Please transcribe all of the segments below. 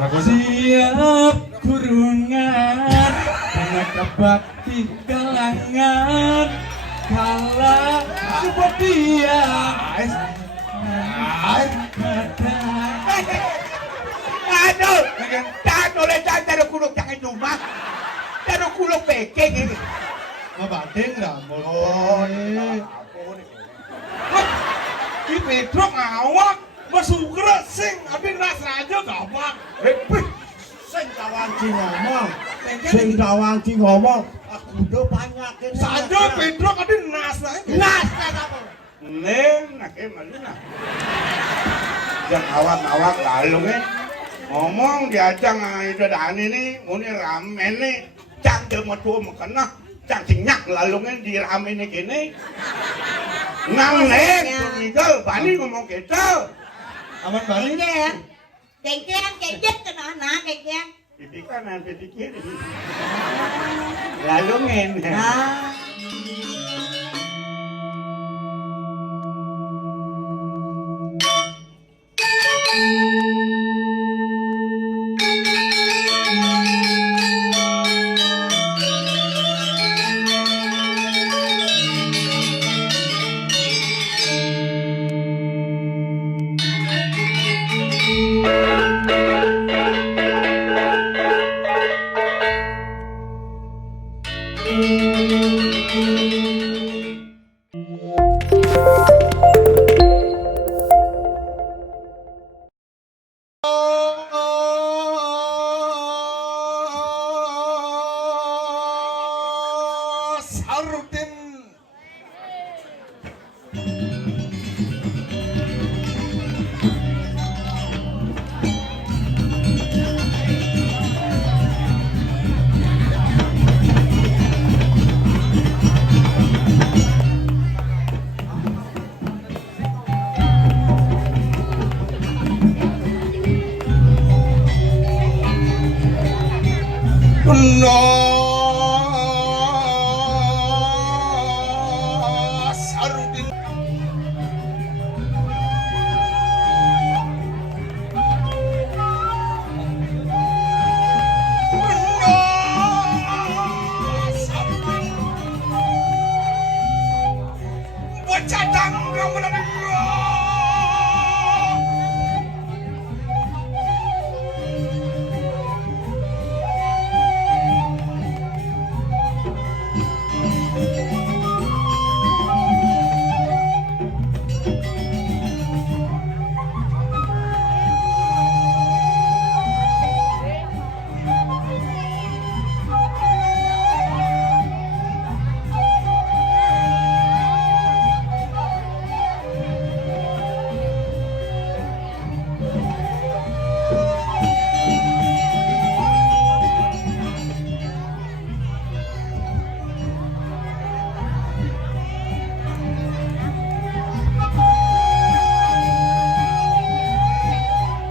Siap kurungan dengan kebakti kalangan kalah seperti yang Aduh, jangan oleh jangan kuluk jangan cuma, jangan kuluk peking ini. ngebating rambut. Oh, Ki Pedro ngawak, Basukra sing, abi ras aja gampang. Sing tawanci ngomong, sing tawanci ngomong, aku udah banyak. Saja Pedro kadi nas lagi. Nas apa? neng nak malina. Jangan awak lalu ngomong diajang itu dan ini, muni ramen nih, cang demo tua makana, cang sinyak lalu di ramen ini gini. Nang neng, tinggal bani ngomong gitu. Aman balik. Kengkeng, kengkeng ke mana kengkeng? Di kanan, di kiri. Lalu ngen. Ah. Sarudin. Sarudin. Bocah dang kamu nanti.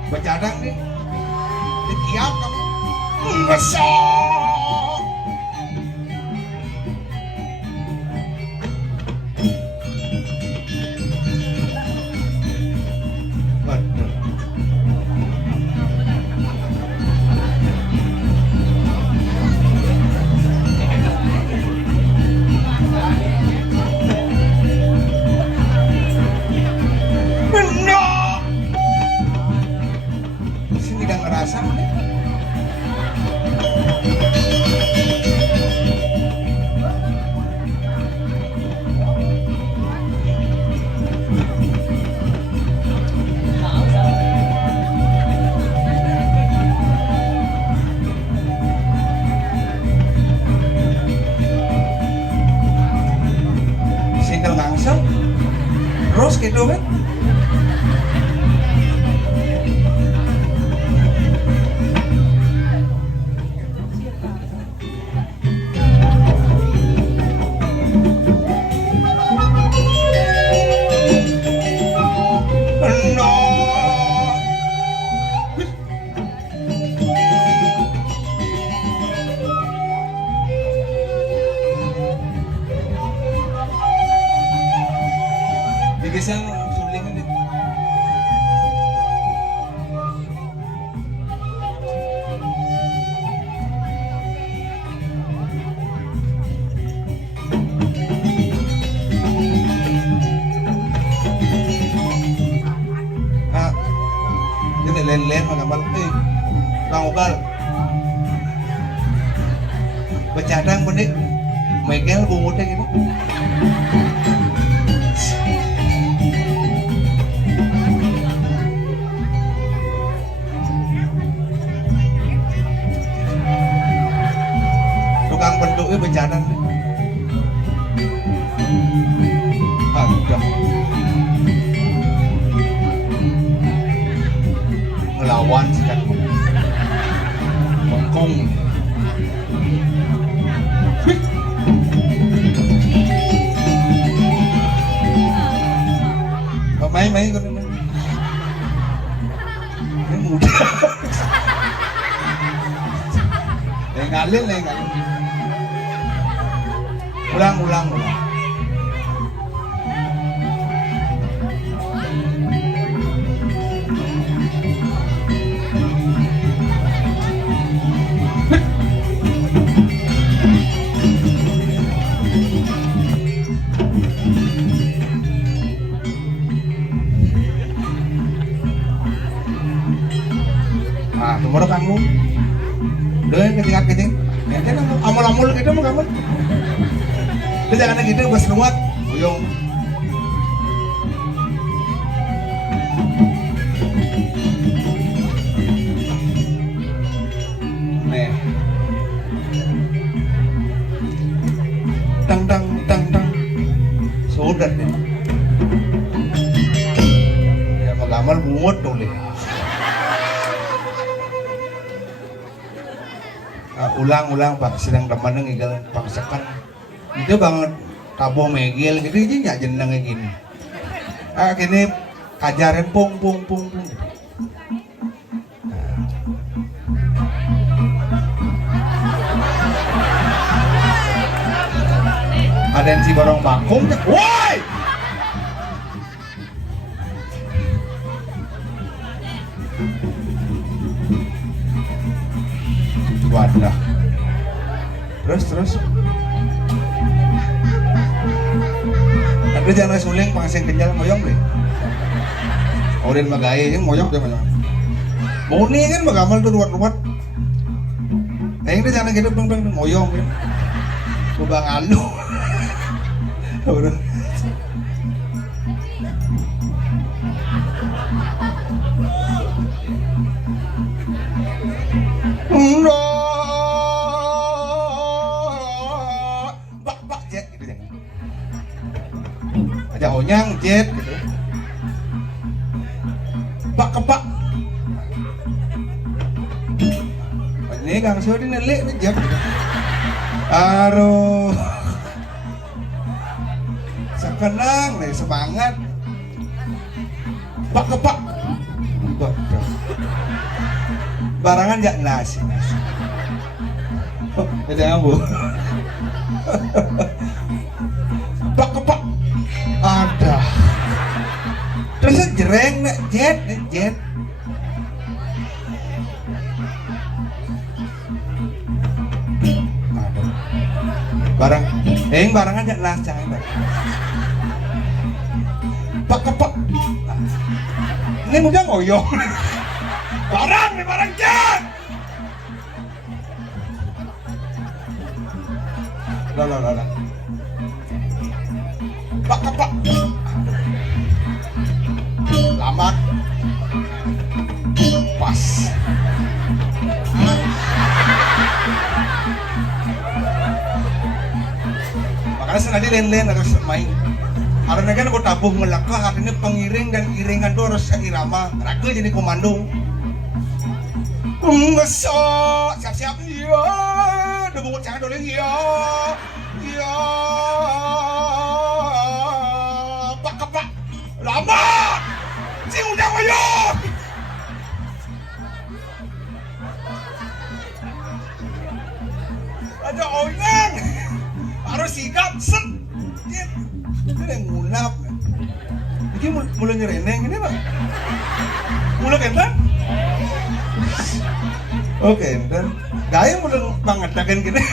Bercadang nih, dikiap kamu. Besok. Betul. Benar. Sini udah ngerasa nih. Sindel langsung. Terus gitu kan? Bigisang sulit PN magamal Bang Ugal. Bercadang benih Michael bungutnya gitu. Tukang bentuknya bercadang nih. Aduh. Ngelawan sih kan. Bengkung. Main kan ini muda. Lengalin. Ulang. Nomor kamu, deh ketingkat. Ya kan amul gitu mah kamu. Dia jangan gitu bos nuat, buyung. Nih, tang, sudah nih. Ya mau gambar bungut tuh nih. Ulang Pak sedang teman ngigal pangsakan itu banget tabo megil gitu aja nggak jeneng kayak gini gini kajarin pung ada yang si barong bangkung woi wadah terus ada jangan suling pangsing kenjal moyong deh orang magaya yang moyong deh moyong mau nih kan magamal tuh ruwet yang itu jangan gitu bang moyong kan bang alu udah bak jet gitu ya. Aja onyang jet gitu. Bak kebak. Ini Kang Sudi nelik nih jet. Aduh. Sekenang nih semangat. Bak kebak. Barangan jak nasi. Ada ambu. Pak. Ada. Terus jereng nek jet. Ada. Barangan jak nasi. Pak. Ini mungkin ngoyong. Barang jet. Lah. Pak. Lamat. Pas. Makanya sengaja len harus main. Karena kan aku tabuh ngelakah, artinya pengiring dan iringan itu harus irama. Ragil jadi komando. Ngesok, siap-siap iya. Udah bungut jangan dulu iya. Pak. Lama. Si udah ngoyong. Ada onyeng. Harus sigap set. Ini yang ngulap. Ini mulai nyereneng ini Pak. Mulai kentan. Oke, dan gaya mulai mengatakan gini.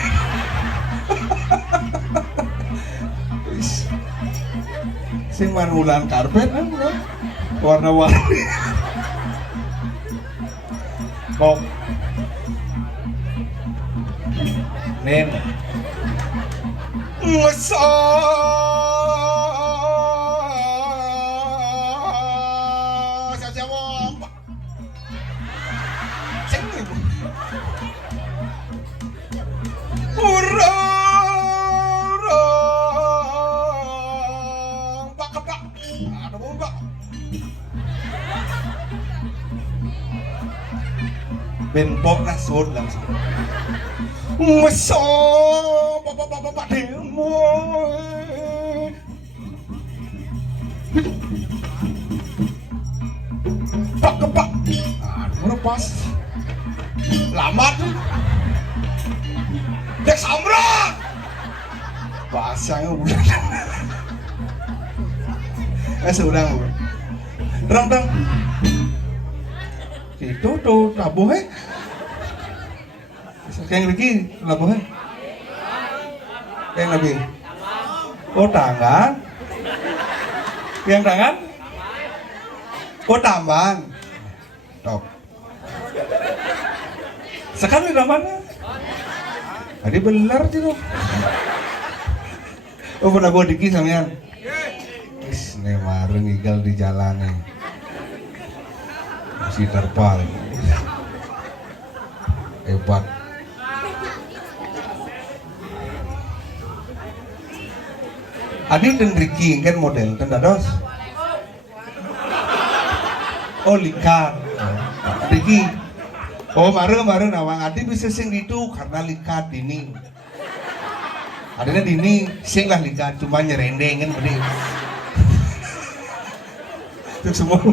Sing manulan karpet kan, warna-warni. Kok. Nen. Masa siapa sing orang pak kepak ada mbak benpok nasud langsung masa bapak demo pak kepak aduh pas lambat dek samrat pasangnya udah seudang rang itu tuh tabuh kayak lagi tabuh kayak lagi oh tangan yang tangan oh tamban top sekali namanya tadi benar sih tuh oh pernah gue diki sampean wis nih mareng igal di jalan nih masih terpal hebat Adi dan Ricky kan model dan dados oh Lika Ricky oh mareng nawang Adi bisa sing itu karena Lika dini adanya dini sing lah Lika cuma nyerendeng kan beri itu semua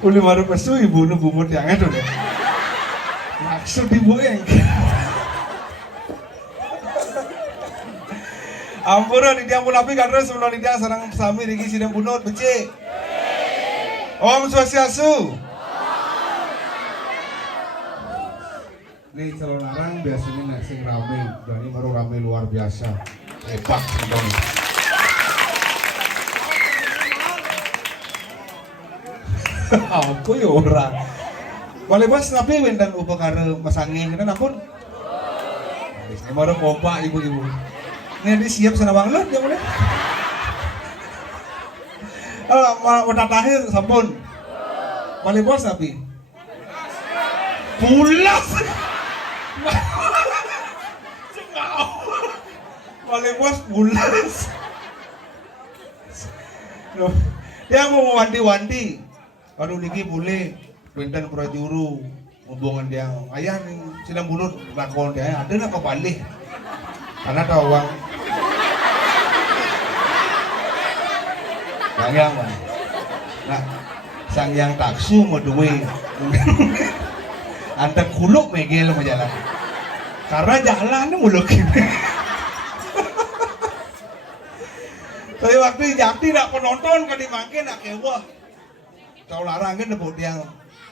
uli maru pesu ibu nu bumut yang itu deh maksud ibu yang ampura di tiang pulapi karena sebelum di tiang sarang sami rigi sidang punut becik Om Swastiastu. Nih calon larang biasanya nek sing rame, jadi baru rame luar biasa. Hebat dong. Apa ya ora? Boleh bos tapi wendan upakara masangin kan ampun. Wis baru pompa ibu-ibu. Ini siap sana banget ya boleh. Mau tatahir sampun. Boleh bos tapi. Pulas. Boleh bos pulas. Dia mau wanti-wanti. Baru niki boleh benten prajuru hubungan dia ayah nih sidang bulut lakon dia ada nak kebalik karena tahu uang yang mana nah sang yang taksu mau duit antar kuluk megel mau jalan karena jalan muluk ini tapi waktu jakti nak penonton kan dimangkin nak kewah kau larang kan debut yang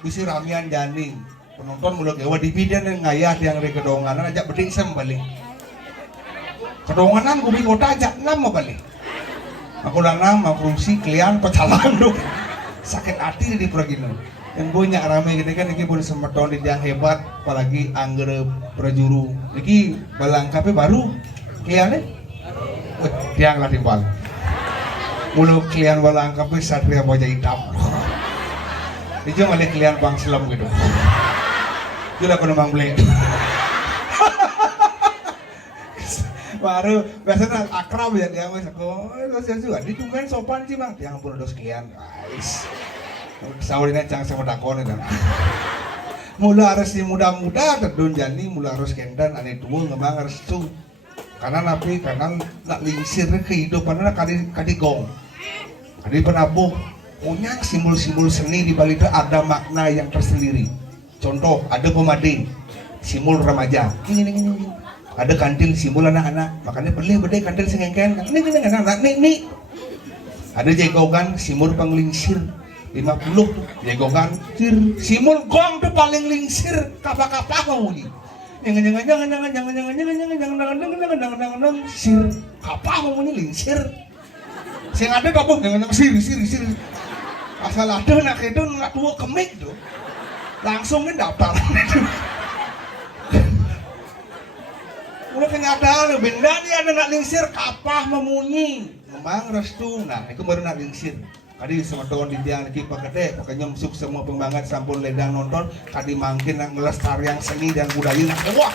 bisi ramian jani penonton muluk kewah dipidan yang ngayah yang dari kedonganan ajak beding sem balik kedonganan kubi kota ajak 6 balik aku lanang mau fungsi kalian pecalang dong sakit hati di pragino yang banyak rame gitu kan ini boleh semeton di yang hebat apalagi angger prajuru ini balangkape baru kalian tiang lah timbal mulu kalian balangkape satria wajah hitam itu malah kalian bang selam gitu itu lah kalau beli baru biasanya akrab ya dia mas aku juga di tungguin sopan sih bang yang pun dos sekian guys saurinnya cang sama dakon kan mula harus di muda-muda terdun jani mula harus kendan aneh tua ngemang harus tuh karena napi karena nak lingsir kehidupan kadi gong kadi penabuh punya simbol-simbol seni di balik itu ada makna yang tersendiri contoh ada pemading simbol remaja ini ada kantil simbol anak-anak makanya beli bedai kantil sengengken ini anak-anak nih ada jegogan simbol penglingsir 50 tuh jegogan simbol gong tuh paling lingsir kapal-kapal kamu nih jangan sir kapal kamu nih lingsir sing ada kamu jangan sir asal ada nak itu nak tua kemik tuh langsung nih daftar. Udah kenyataan, benda dia ada nak lingsir kapah memunyi. Memang restu, nah itu baru nak lingsir. Kadi semeton di tiang lagi pakai pokoknya nyemsuk semua pembangat sampun ledang nonton. Kadi mangkin yang ngelestarian seni dan budaya nak wah.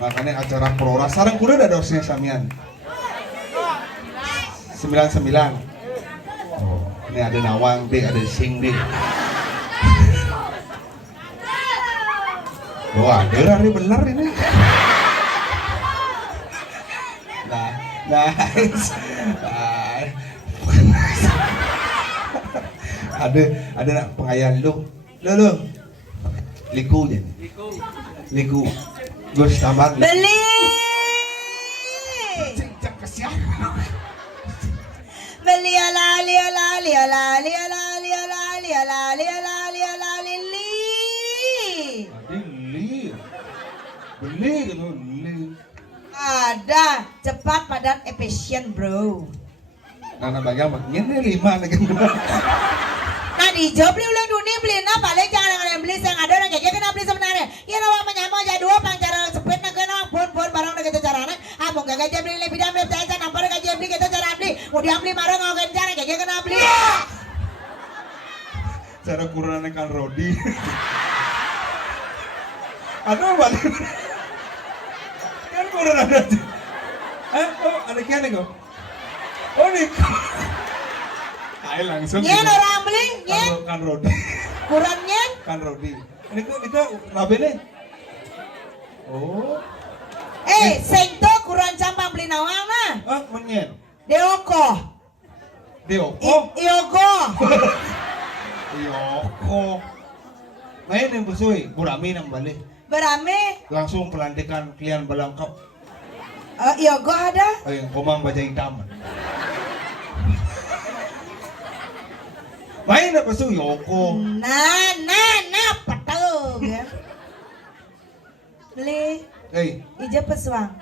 Makanya acara prora sarang kuda ada dosnya samian. 99. Oh, ini ada nawang deh, ada sing deh. Wah, ada hari benar ini. Nah, nice. Ada nak pengayaan lu. Liku je. Liku. Gus tambah. Beli. Cek kesian. Beli ala li ala li ala li ala li ala li ala li ala li ala li. Beli gitu, beli. Ada cepat padat efisien bro. Nah, bagian nih 5 lagi. Nah dijawab beli ulang dunia beli nah paling jangan yang beli yang ada orang kayak kena beli sebenarnya. Ya nawang menyamau aja dua pancara sepet nak kena pun barang nak kita caranya. Abang gak gaji beli lebih dam lebih saya nampar gaji beli kita cara beli. Mau dia beli marah ngau cara kayak kena beli. Cara kurang kan Rodi. Aduh balik. Kan kurang ada. Oh ada kian nih kok. Oh nih. Ayo langsung. Nyen orang beli nyen. Kan Rodi. Kurang nyen. Kan Rodi. Ini kita rabe nih. Oh. Sento kurang campang beli nawang nah. Ah menyen. Deoko. Deoko. Iogo. Yoko. Main yang busui, burami nang balik. Berame. Langsung pelantikan klien belangkap. Iogo ada. Ay, komang baja hitam. Main apa su Yoko? Nah, patau ya. Beli. Ija pesuang.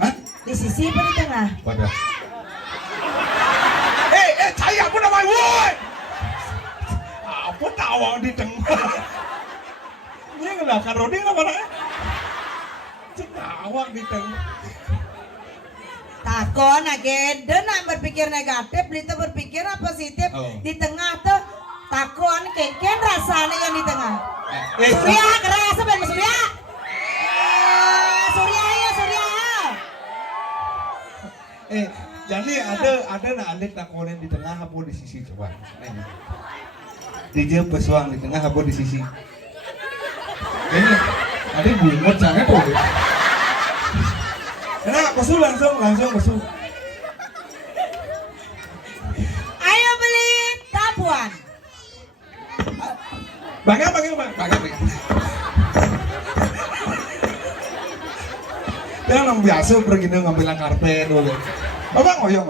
Hah? Di sisi apa di tengah? Pada. Saya pun namanya, woi. Apa tawang di tengah? Ini nggak kan Rodi nggak mana? Tawang di tengah. Takon agenda nak berpikir negatif, beli tuh berpikir positif. Di tengah tuh takon kengken rasanya yang di tengah. Surya keras ben Surya. Surya. Jadi ada nak alik takonin di tengah apa di sisi coba. DJ pesuang di tengah apa di sisi. Ini ada bungut sangat tuh. Nah, pesu langsung pesu. Ayo beli tabuan. Bangga. Dia orang biasa pergi ngambil karpet dulu. Bapak ngoyong.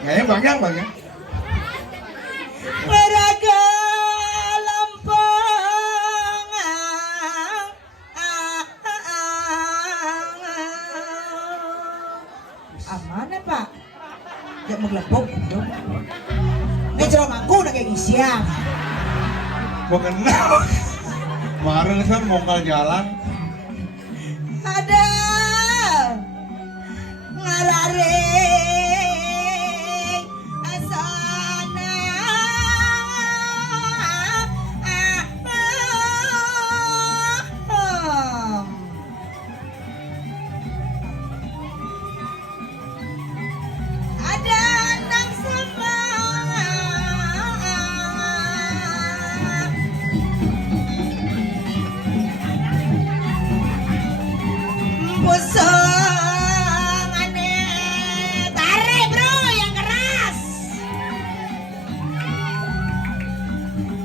Ngayang bangga. Beraga lempeng. Amana Pak? Ya menglepok dong. Ngecero mangku udah kayak siang. Gua kenal. Kemarin kan mongkal jalan. Ada ngarare asana ada nang sama pusing aneh tarik bro yang keras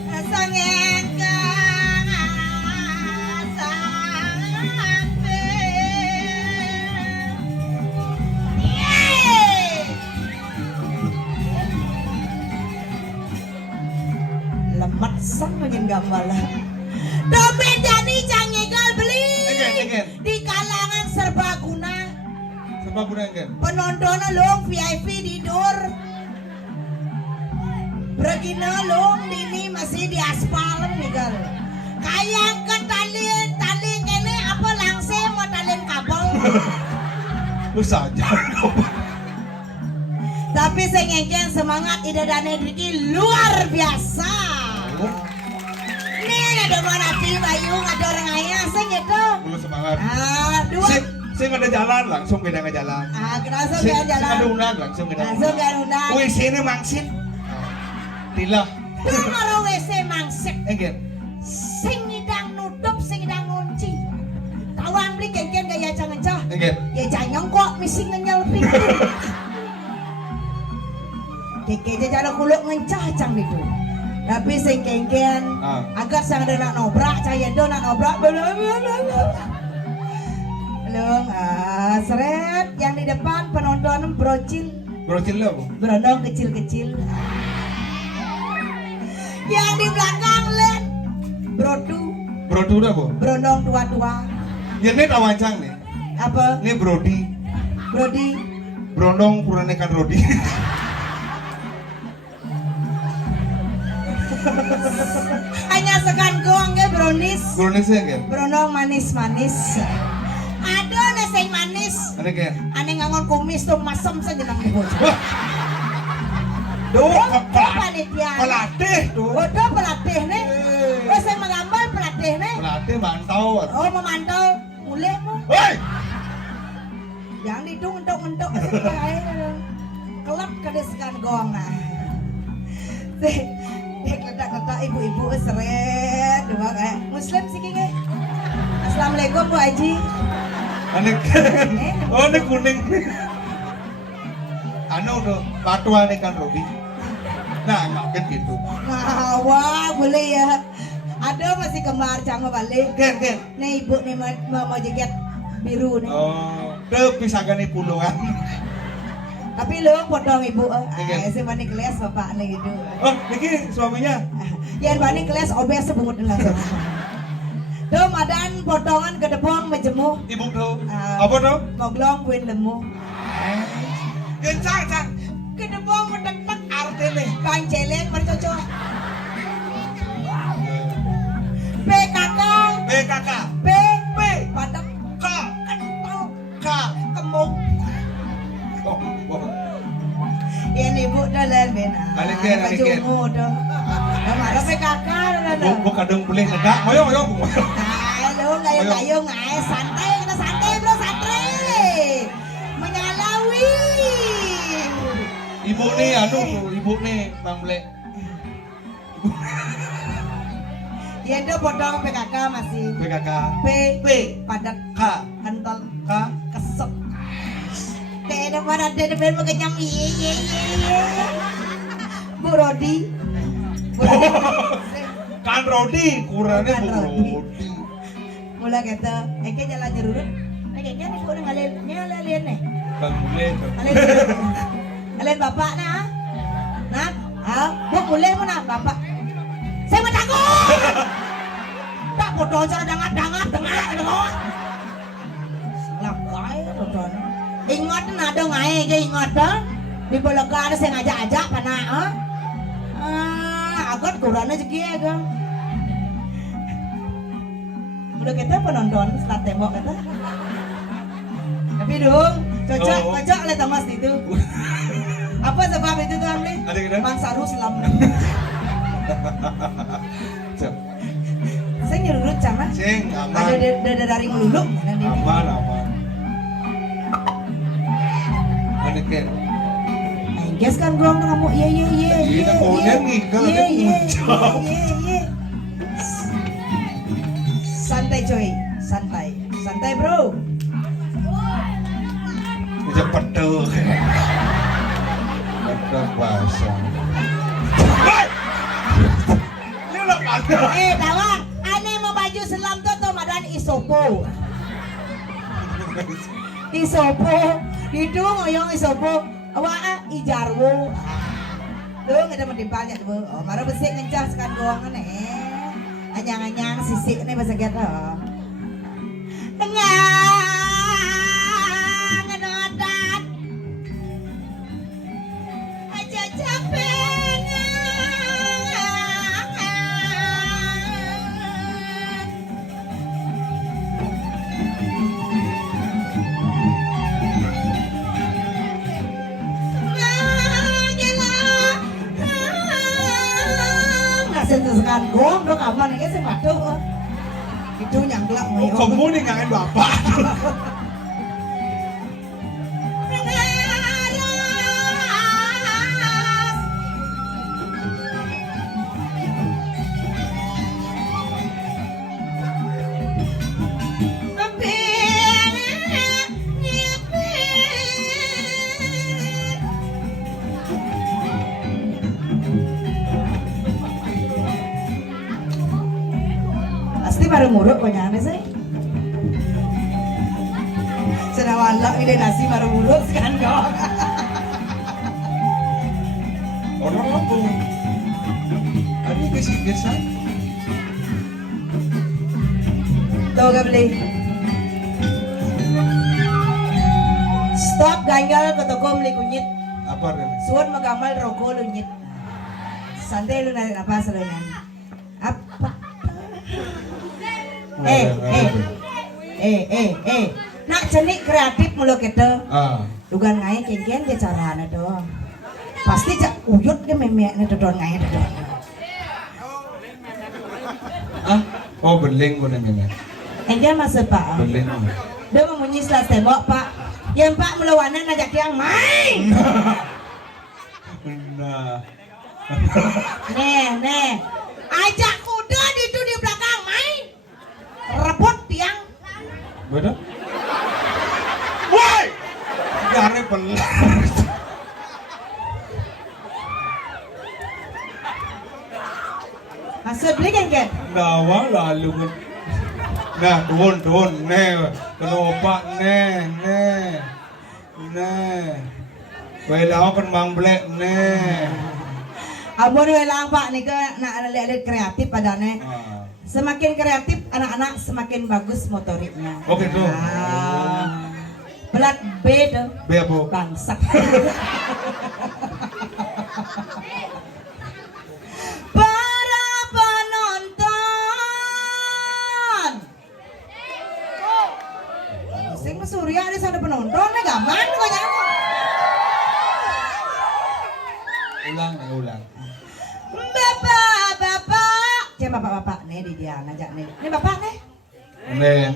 rasa ngengkang sampai lemat sang menyen gambalan dompet jadi jangan beli Again. di kalangan serbaguna Sebab guna kan. penonton long VIP di dur gina long ini masih di aspal Miguel. Kayak ke tali kene apa langsung mau talin kabel. Lu saja. Tapi sengengken semangat ide dan Riki luar biasa. Nih ada mana Bayu ada orang ayah sing itu. Lu semangat. Dua. Sing ada jalan langsung beda ke jalan. Kenapa Sing beda jalan? ada undang langsung beda. Langsung kan undang. WC ini mangsit. Tilah. Karo WC mangsit. Enggen. Sing ngidang nutup, sing ngidang ngunci. Tawang beli kengken gaya jangan cah. Enggen. Ya jangan kok misi ngenyelping. Keke jalan kuluk ngencah cang itu. Tapi sing kengken agak sang ada nak nobrak, caya do nak nobrak. Belum, seret yang di depan penonton brocil. Brocil apa? Berondong kecil-kecil. Yang di belakang len brodu. Brodu apa? Berondong tua-tua. Ya ini tawancang nih. Apa? Ini Brodi. Brodi. Brondong puranekan Rodi. Hanya sekan goang ke brownies. Bronisnya kan? Berondong manis-manis. Ada nasi manis. Ada kan? Ane ngangon kumis tuh masem saja nang di bocah. Wah. Duh, panitia. pelatih tuh. Bodoh pelatih nih. Wes saya menggambar pelatih nih. Pelatih mantau. Oh memantau mulai mu. Hei! Yang didung entok-entok kelap kedeskan gong nah. Dek ledak-ledak ibu-ibu seret dua kayak muslim sih kayaknya. Assalamualaikum Bu Haji. Aneh kan? Oh ini kuning. Anu udah patua nih kan Robi. Nah nggak gitu. Wah boleh ya. Ada masih kembar jangan balik. Ken. Nih ibu nih mau jaket biru nih. Oh, tuh pisahan nih puluhan. Tapi lu potong ibu. Iya. Si bani kelas bapak nih gitu. Oh, ini suaminya. Yang bani kelas obes sebut langsung. Tuh madan potongan ke depan majemuk. Ibu tuh. Apa tuh? Moglong kuin lemu. Gencang. Ke depan mendetek artine. Kancelen bercocok. PKK. P. Padak. K. Kentau. K. Kemuk. Ini ibu dalam bena. Alikin. Baju ungu tuh. Ada PKK dah. Bu kadang boleh nedak. Moyong. Halo, gayung-gayung, santai, kita santai bro, santai. Menyalawi. Ibu nih, ibu nih, Bang Ble. Ya itu potong PKK masih. PKK. P. Padat. K. Kental. K. Kesep. T depan ada depan mengenyam. Ye. Bu Rodi. Kan Rodi, kurangnya Bu Rodi. Mula kata, eke jalan jerurut. Eke nih bu ngalin nih. Bang Ble. Ngalin bapak nah. Nah, bu boleh mana bapak? Saya mau takut. Tak bodoh cara dangat tengah. Lakai bodoh. Ingat ada ngai ke ingat dah. Di Bologa ada saya ngajak panah. Agak kurangnya juga kan. Udah kita penonton setelah tembok kata. Tapi dong, cocok lihat Mas itu. Apa sebab itu tuh Amli? Ada kira? Bang Saru Islam. Saya nyurut sama. Sing, aman. Ada dari melulu. Aman. Ada Ken. Guys kan gua kamu iya. Iya, pokoknya nih, kalau Iya. Santai coy, santai bro. Cepet tuh. Cepet bahasa. Ini udah pada. Tawang, aneh mau baju selam tuh madan isopo. Itu ngoyong isopo. Awak ijarwo. Tuh ada mendipalnya tuh. Oh, marah besik ngencah sekan goangan anyang-anyang sisik nih bahasa kita. Ngenodat. Aja capek. sentuhkan gong dong aman ini sing waduh. Itu nyangklak Oh, kamu nih kangen bapak. Pasti baru muruk kok nyane sih. Senawalak ini nasi baru muruk sekarang kok. Orang apa? Ada biasa. Tuh gak beli. Stop ganjal ke toko beli kunyit. Apa Ren? Suan magamal rokok lu nyit. Santai lu narik napas lu nyanyi. Apa? Nak jenik kreatif mulu kita. Dugan ngai kengken ke carane do. Pasti jak uyut ke memek ne dodon ngai dodon. Oh beling gue namanya. Engken masuk pak. Beling. Dia memunyi selas tembok pak. Yang pak melawanan ajak yang main. Nah. Nih. Ajak kuda itu di belakang main. Rebut tiang. Beda? Woi! Gare belang. Masuk beli kan? Nawa lalu kan. Nah, tuun, nih, kelopak, nih. Wala kan mang blek, nih. Abon welang pak nih ke nak lihat kreatif padane. Semakin kreatif anak-anak semakin bagus motoriknya. Oke tuh. Pelat B tuh. B apa? Bangsak. Para penonton. Sing Surya ada sana penonton nih gaman kok jangan. Ulang. Bapak. Cek bapak nih di dia ngajak nih. Ini bapak nih.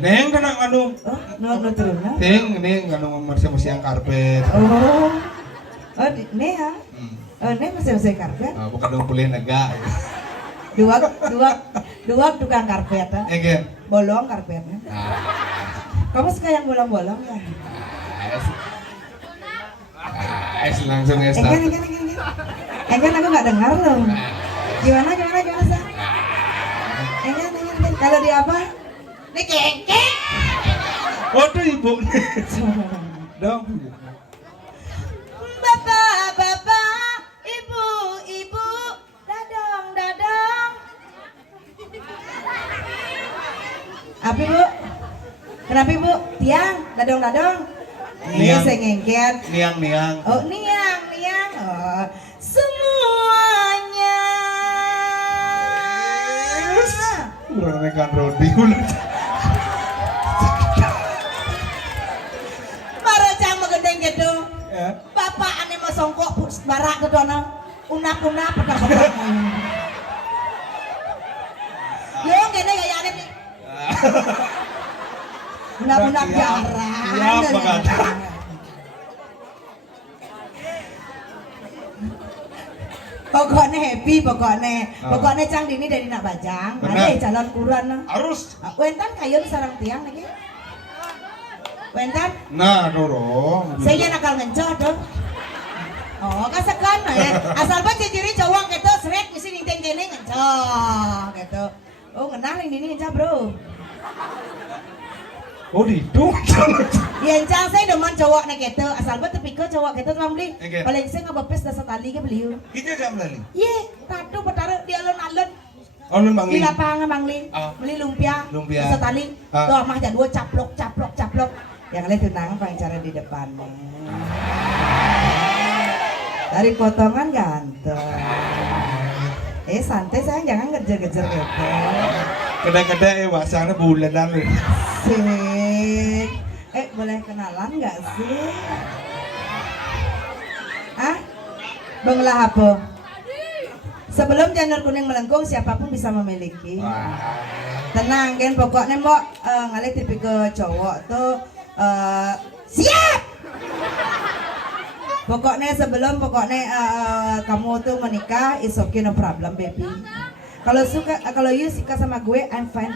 Neng kan anu. Oh, no turun nah. Neng anu masih yang karpet. Oh, nih ya. Nih masih karpet. Bukan dong kuliah nega. Dua tukang karpet. Enggak. Bolong karpetnya. Kamu suka yang bolong-bolong ya? Langsung ya. Enggak aku nggak dengar loh. Gimana sah? Enggak. Kalau di apa? Nih kengkeng. Oh tuh ibu. Dong. Bapak, ibu, dadong. Apa ibu? Kenapa ibu? Tiang, dadong. Niang. Saya ngengket. Niang. Oh niang. Oh, semuanya. Kurang nekan Rodi ulah. Marajang magendeng gitu. Ya. Bapak ane mau songkok barak ke dono. Unap pedak. Yo kene gaya ane. Unap jarang. Iya, banget. Pokoknya happy, pokoknya cang dini dari nak bajang, ada calon kuran. Harus. Wentan kayun sarang tiang lagi. Wentan? Nah, dorong. Saya nakal ngencah tuh. Oh, kasekan ya. Asal ban ciri cowok gitu, seret mesti ninteng kene ngencah gitu. Oh, kenal yang dini ngencah bro. Oh, itu. Yang cang saya demen cowok nih gitu, asal ban tapi ke cowok gitu tuh beli. Paling saya nggak bapes dasar tali ke beliau. Kita jam lali. Ye, tatu bertaruh di alun-alun. Alun Bang Di Ling. lapangan Bang Ling, beli lumpia. Setali. Tuh mah jadi dua caplok. Yang lain tunangan paling cara di depan. Dari potongan ganteng. Santai sayang, jangan ngejar-ngejar gitu. Kadang-kadang bahasanya bulanan. Sik. Boleh kenalan nggak sih? Bang lah apa? Sebelum janur kuning melengkung, siapapun bisa memiliki. Wah. Tenang, kan pokoknya mau ngalih tipikal cowok tuh siap. Pokoknya sebelum kamu tuh menikah, it's okay no problem baby. Kalau you suka sama gue, I'm fine.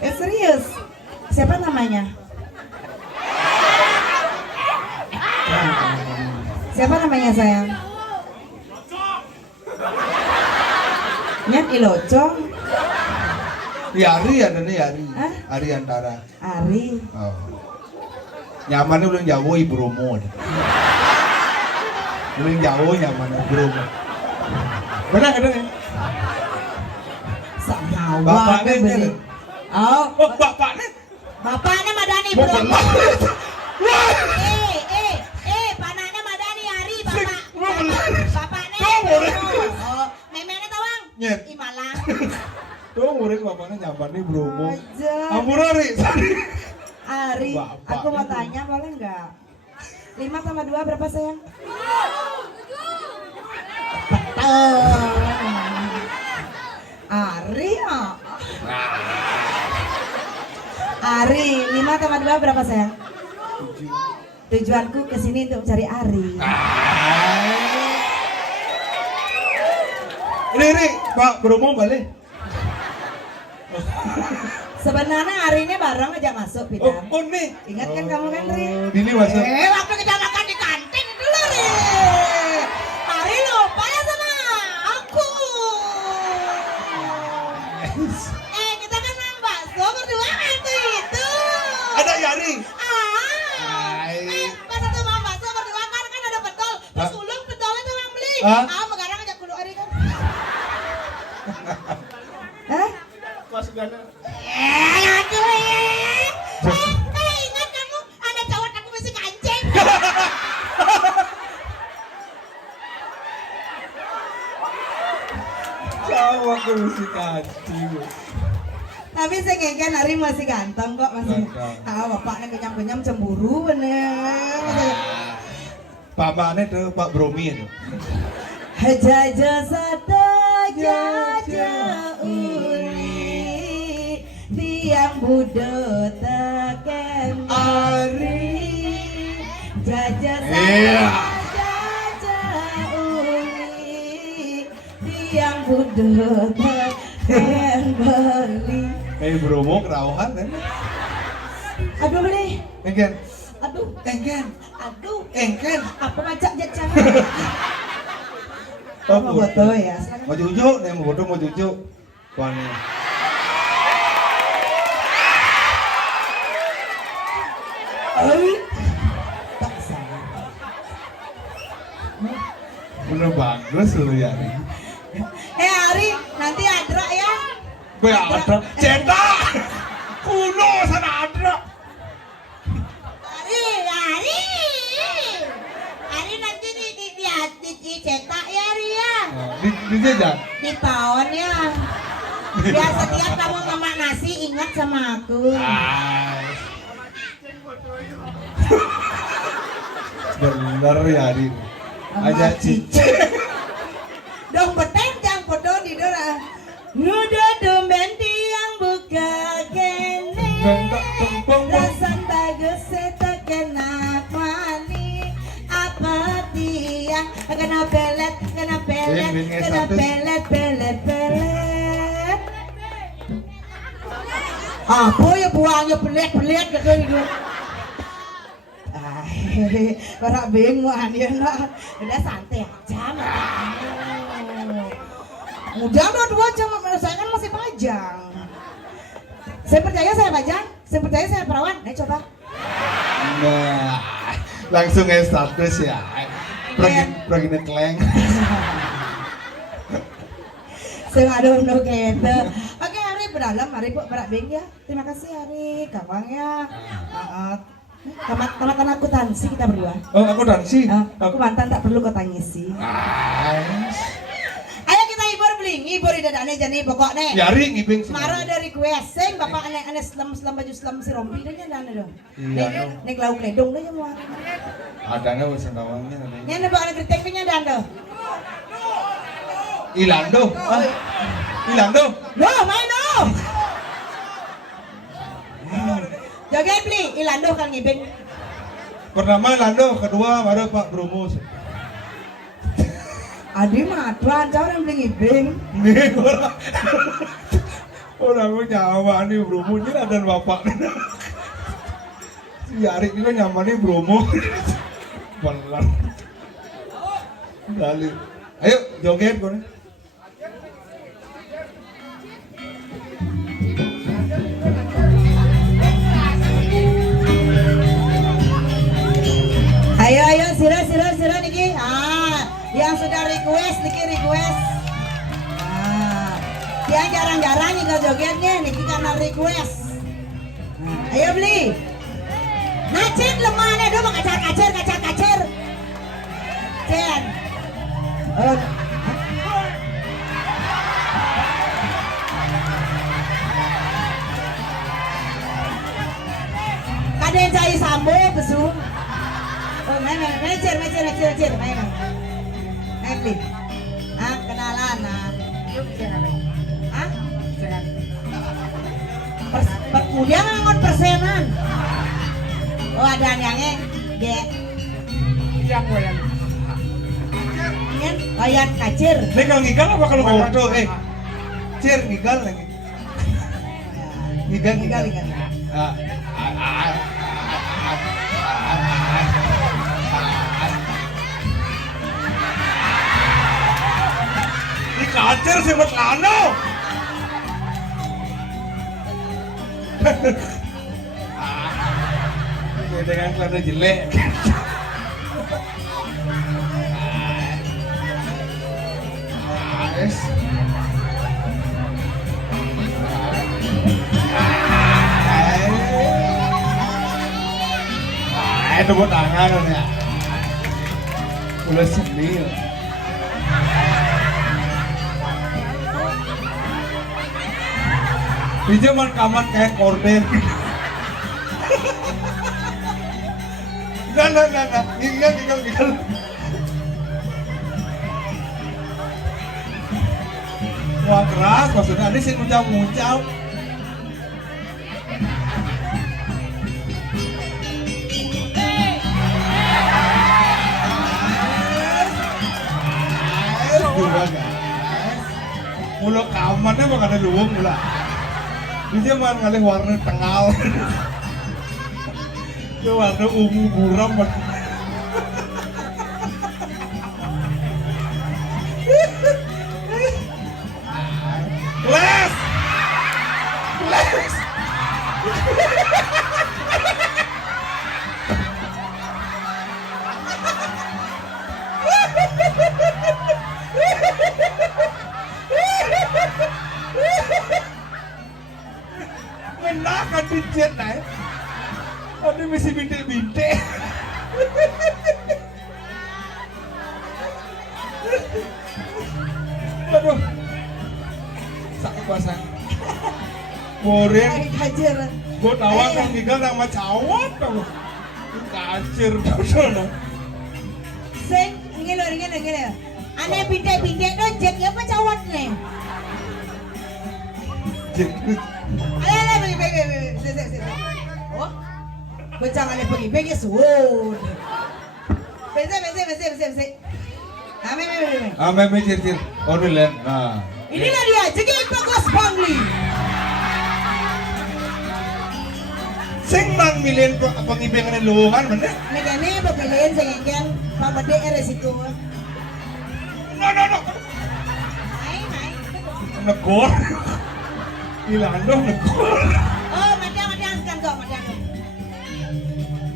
Serius. Siapa namanya? Siapa namanya sayang? Nyat Iloco. Yari ada nih Yari. Hah? Ari Antara. Ari. Oh. Nyamannya udah Jawa Bromo. Udah Jawa nyamannya Bromo. Benar kan ya? Sama Bapaknya beli. ini. Oh, Oh, bapaknya. bapaknya Madani Mau bro. belah. Wah. Panahnya Madani Ari Sik, bapak. mau belah. Bapaknya. Tuh, boleh. Oh, memenya tawang. Nyet. Imalang. Tuh murid bapaknya nyamannya Bromo. Aja. Ampun Ari. Ari, Bapak. aku mau tanya boleh nggak? 5 tambah 2 berapa sayang? Ari, Ari, 5 tambah 2 berapa sayang? Tujuanku kesini untuk mencari Ari. Ini Pak Bromo balik. Sebenarnya Ari ini bareng aja masuk, Oh, Pitar. oh nih. Ingat kan kamu kan, Ri? Dini masuk. Waktu kita makan di kantin dulu, Ri. Ari lupa ya sama aku. Kita kan makan bakso berdua waktu itu. Ada Yari. Pas itu makan bakso berdua kan ada pentol. Terus ulung pentolnya tuh orang beli. Hah? Megarang aja kudu Ari kan. Hah? Aduh ingat kamu ada cowok aku masih kancing. Jawa ke musik kancing. Tapi saya kayaknya Ari masih ganteng kok masih. Ganteng. Bapaknya kenyam-kenyam cemburu bener. Bapaknya tuh Pak Bromi itu. Jaja sata jaja uli tiang budut teken Ari. Jaja Iya. sata jaja uli tiang budut teken beli. Bromo kerauhan kan? Aduh beli. Engken. Aduh, Engken. aduh, Engken. apa ngajak jajan? Oh, Mau foto ya? Silakan. mau cucu, nih mau foto mau cucu. Wani. Tak salah. Bener bagus lu ya. Ari, nanti Adra ya. Gue ada cetak. Kuno sana ada. Ari nanti dicetak ya Ari ya. Di jajan. Di tahun ya. Biar setiap kamu mamak nasi ingat sama aku. Bener ya Ari. Aja cici. Dong beteng jang foto di dora. Nuda domben tiang buka kene. Rasan bagus setak enak mani. Apa tiang kena pelet kena pelet. Apa ya buangnya pelet gitu itu. Para bingung ya nak. Udah santai aja udah 2 jam saya kan masih pajang. Saya percaya saya pajang, saya percaya saya perawan. Ayo coba. Nah, langsung status ya. Pergi nekleng. Saya ada untuk gitu. Oke Hari berdalam, Hari bu berak beng ya. Terima kasih Hari, gampang ya. Tamat akuntansi kita berdua. Oh, aku dansi. Aku mantan tak perlu kau tangisi. Ayo kita hibur di dadane jani pokoknya. Yari ngibing Mara dari kue sing bapak aneh selam baju selam si rompi dah nyana dong. Iya. Nek lauk ledong dah semua. Adanya wis sentawangnya. Nyana bapak anak kritik nya dan Ilando. Ah, Ilando. No, main no. Joget beli, Ilando kan ngibing. Pertama Ilando, kedua baru Pak Bromo. Adi mah atuan, orang beli ngibing. Nih orang nyawa nih Bromo ini ada bapak. Si Arik juga nyaman nih Bromo. Benar. Dali. Ayo joget gue. Ayo, sira niki. Yang sudah request niki request. Yang jarang-jarang nih jogetnya niki karena request. Ayo beli. Nacet lemahnya dulu kacar. Cen. Kaden cai sambo besu. Main, main. Beli. Kenalan, kemudian ngangon persenan. Oh ada yang dia. Kan bayar kacir. Nih kalau ngigal apa kalau foto? Cir ngigal lagi. Ngigal. Ini kacir sih buat lano. Dengan celana jelek. Itu buat tangan ya. Udah sembil. Di zaman kaman kayak korden. Enggak. Tinggal. Wah keras maksudnya ini sih muncau. Juga guys. Mulut kamannya mah ada luwung pula. Dia mah ngalih warna tengal. Itu warna ungu buram. Les. Menakan pijet naik. Ada mesti bintik-bintik. Aduh. Sak pasang. Boren. Kacir. Gue tawa kan ngigal nama cawat tau. Kacir tau. Sing ngelo. Aneh bintik tuh jeknya apa cawat nih? Ayo bagi. Oh, bocah ngale bagi suun. Bese. Ame cir. Oh len. Nah. Inilah dia Jeki Bagus Bangli. Sing mang milin pengibengan luhan mana? Negane pepilihan sing engken pabade resiko. No. Main. Negor. Ilando negor. Oh, madang kan kok madang.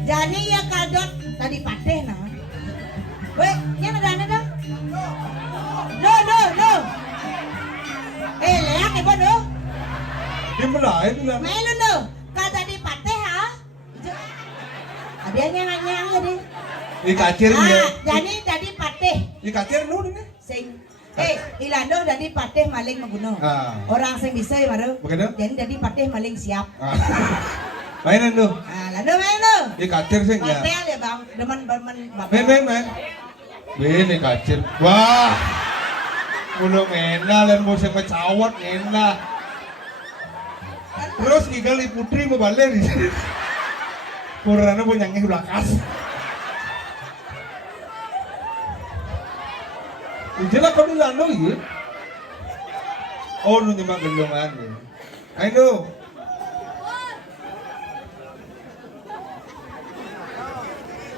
Jadi ya kadot tadi pateh nah. Weh, nya ada dah. No. Leak ibu no. Dia melain lah. Main no. Kal tadi pateh ha. Ada nyang jadi. Kacir dia. Jadi tadi pateh. Kacir lu ini. Sing Ilando jadi pateh maling membunuh. Orang sing bisa ya baru. Begitu? Jadi pateh maling siap. Mainan lu. Lando main lu. Kacir sih ya. Pateh ya bang, demen Main. Ini kacir. Wah. Mula mena dan mau sing cawat enak. Terus Kigali Putri mau balik di sini. Kurangnya mau nyanyi belakas. Jelas kau ni lano ye. Oh nu nyemak gendongan ye. Ayo.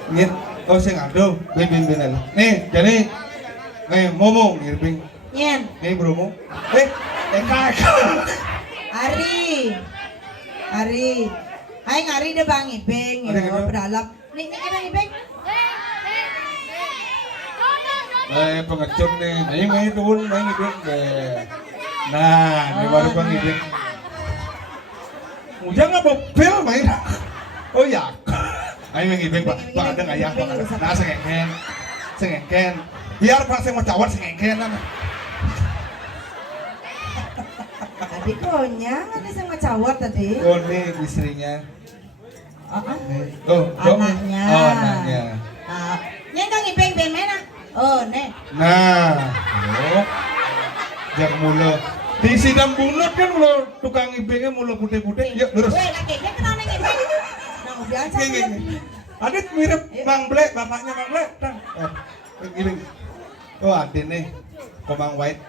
Nih, oh saya ngado, bin nih, jadi, nih momo ngirbing, Nyen. nih bromo, eka. Ari. Aing Ari deh Bang Ipeng, Ada ya gitu? pedalap. Nih Bang Ipeng. Pengecut nih, main turun, main ngibing, nah, ini baru bang ngibing. Ujang nggak bopel main, oh ya. Ayo ngibing pak ada nggak ya pak? Nah sengengken, biar pas saya mau cawat sengengken kan. Tadi konyang ada sama cawat tadi. Oh nih istrinya. Oh, dong. anaknya. Oh anaknya. Nyen Kang Ipeng ben mana? Oh, nih. Nah, oh, jangan mulu. Di sidang bunut kan mulu tukang ngibingnya mulu putih-putih. Yuk lurus. Weh, laki dia kenal neng Ipeng. Nah, biasa. Gini. Adit mirip Bang Ble, bapaknya Bang Ble. Oh, gini. Oh, Adit nih, Komang White.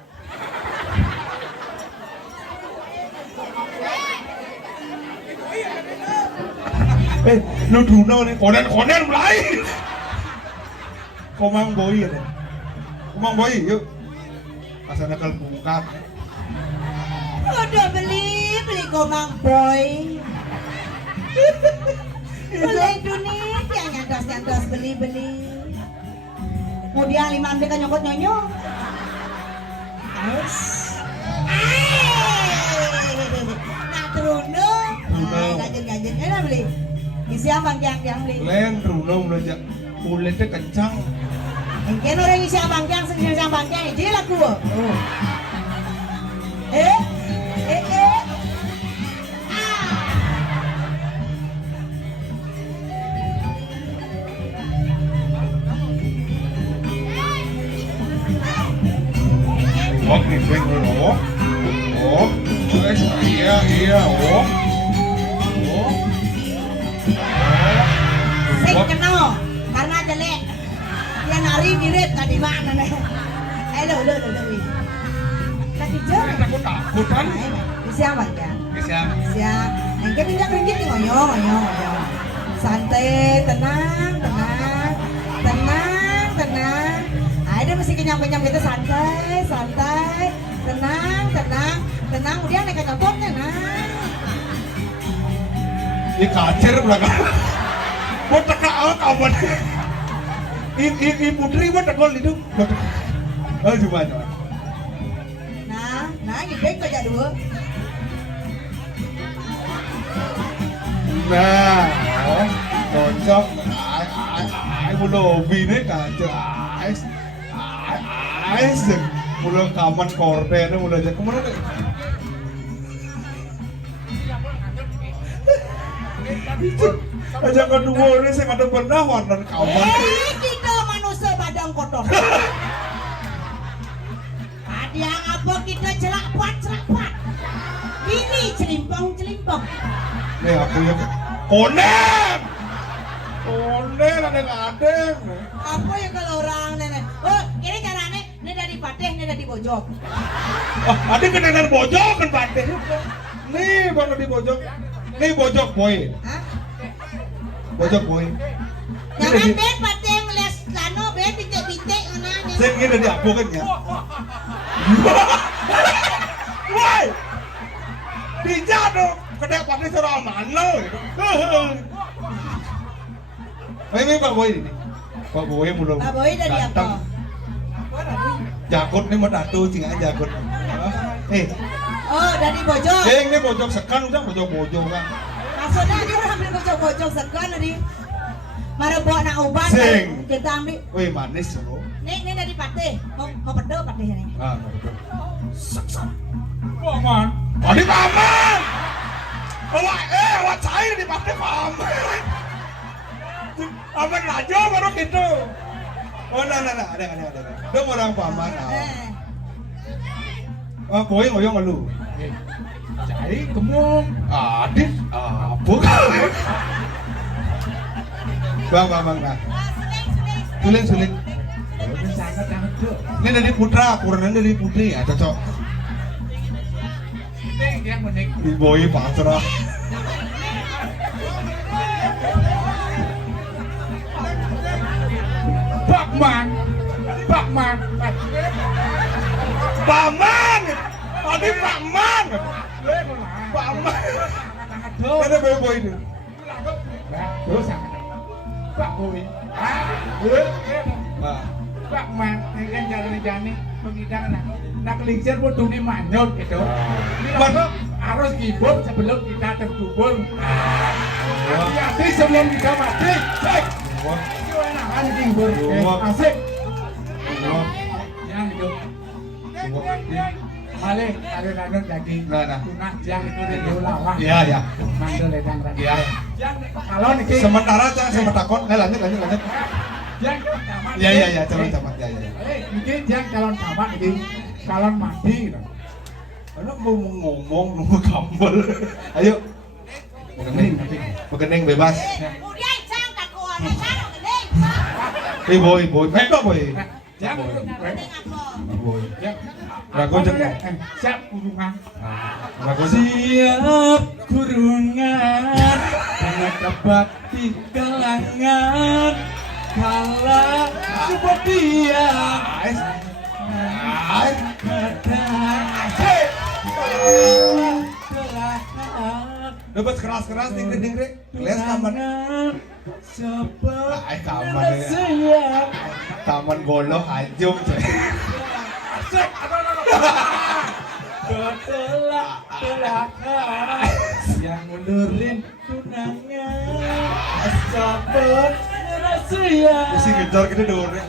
Lu duno nih, konen mulai. Komang Boy ya. Komang Boy, yuk. Pas ada kalau bungkat. Udah beli Komang Boy. Beli dunia, yang nyantos beli. Kemudian 5 ambil kan nyokot-nyonyok. Terus. Nah, Truno. Ngajin, enak beli. Isi abang yang beli. Len Truno mulai kulitnya kencang. Mungkin orang isi abang yang dia laku. Oh. Oh, ngibing dulu. Oh, iya. Oh. Sing kenal karena jelek. Dia nari mirip tadi mana nih? Lo. Tapi jauh. Takut kan? Siapa ya? Siap. Siap. Engke tidak ringgit ngoyo. Santai, tenang. Ada mesti kenyang gitu santai. Tenang. Udah naik nonton tenang. Ini kacer belakang. Mau teka kawan. Ini putri mau tekol itu. Oh cuma. Nah, ngibeng aja dulu. Nah, cocok. Ai mulu bini kacer. Ais mulu kaman korden mulu aja kemana nih? Aja kedua ini saya ada pernah warna kaman. Kita manusia badan kotor. Ada yang apa kita celak-pat. Ini celimpong. Nih aku yang konen ada ngadeng. Apa ya kalau orang nenek? Oh, ini caranya ini dari pateh, ini dari bojok. Ada kenalan bojok kan pateh. Nih baru di bojok. Nih bojok boy. Hah? Bojok boy. Jangan ben pateh ngeliat lano ben bitek-bitek ngananya. Saya ingin dari aku kan ya. Woi, dijado kedai pateh serang mana? Ini Pak Boy ini. Pak Boy mulu. Pak Boy dari apa? Jakut nih mau tato cing aja jakut. Oh, dari bojok. Ini bojok sekan udah bojok kan. Maksudnya dia udah ambil bojok sekan tadi. Mara bawa nak uban. Sing. Kita ambil. Wih manis loh. Ini dari pateh. Mau pedo pateh ini. Mau pedo. Saksan. Paman. Tadi paman. Awak saya di pateh paman. Aman aja baru gitu. Oh, nah, ada. Dia orang paman. Kowe ngoyo ngelu. Cai kemung. Adit, apa? Bang. Suling. Ini sangat tuh. Ini dari putra, kurangnya dari putri ya, cocok. Ini yang menik. Di boy pasrah. Pakman. Paman! Tadi Paman! Paman! Mana boy itu? Terus Pak Boy. Pak Man, ini kan jalan-jalan mengidang nak kelingsir pun dunia manyut gitu. Ini harus gibur sebelum kita terkubur. Hati-hati sebelum kita mati. Cek. Ini enakan gibur. Asik. Yang itu. Male, ada daging. Nah. Tunah jang itu di ulawah. Iya. Mandel ledang rakyat. Iya. Kalau nih Sementara jangan sama takut. Lanjut. jang camat. Iya, camat. Ya. Mungkin jang calon camat ini calon mandi gitu. Karena mau ngomong nunggu kambel. Ayo. Bekening bebas. Kemudian sang tak kuat, sang kening. Boy. Mereka boy. Jang Kening apa? Boy. Jang. Ragu jeng. Siap kurungan. Ragu Siap kurungan karena kebakti kalangan kala sepertia dapat keras ding rek. Les kaman. Kaman ya. Taman goloh ajum. Telah yang mundurin tunangan sabar rahasia Isi ngejar kita dore.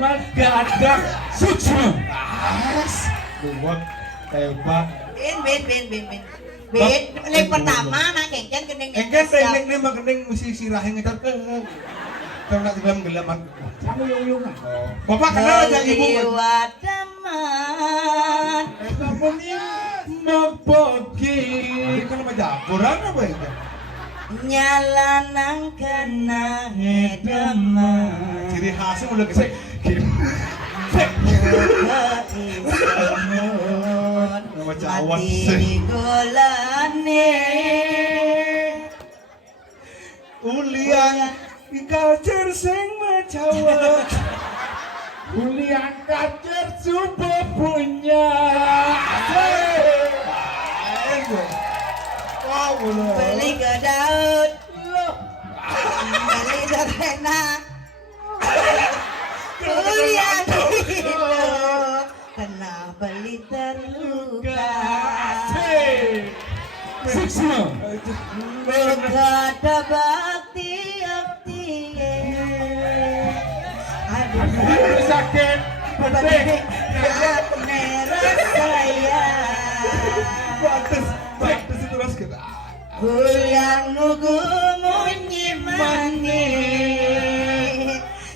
mas gadak suksma Buat tebak. Ben. Leg pertama nak kengken kening. Engken dia makening mesti sirahe ngejar ke. Kalau nak dalam gelaman. kamu yung Bapak kenal aja ibu. Lewat teman. kamu nih mempoki Ini kan nama jaburan apa itu? Nyalanang kena hedeman. Ciri khasnya udah kesek. Nama cawan sih. Golane Ulian culture sing macawan. Ulian kacer subuh punya beli ke Daud beli ke Rena Ulian itu kena beli terluka suksma berkata bakti aduh sakit petik merah saya Batas itu ras kita. Kuliang nugu munyi manis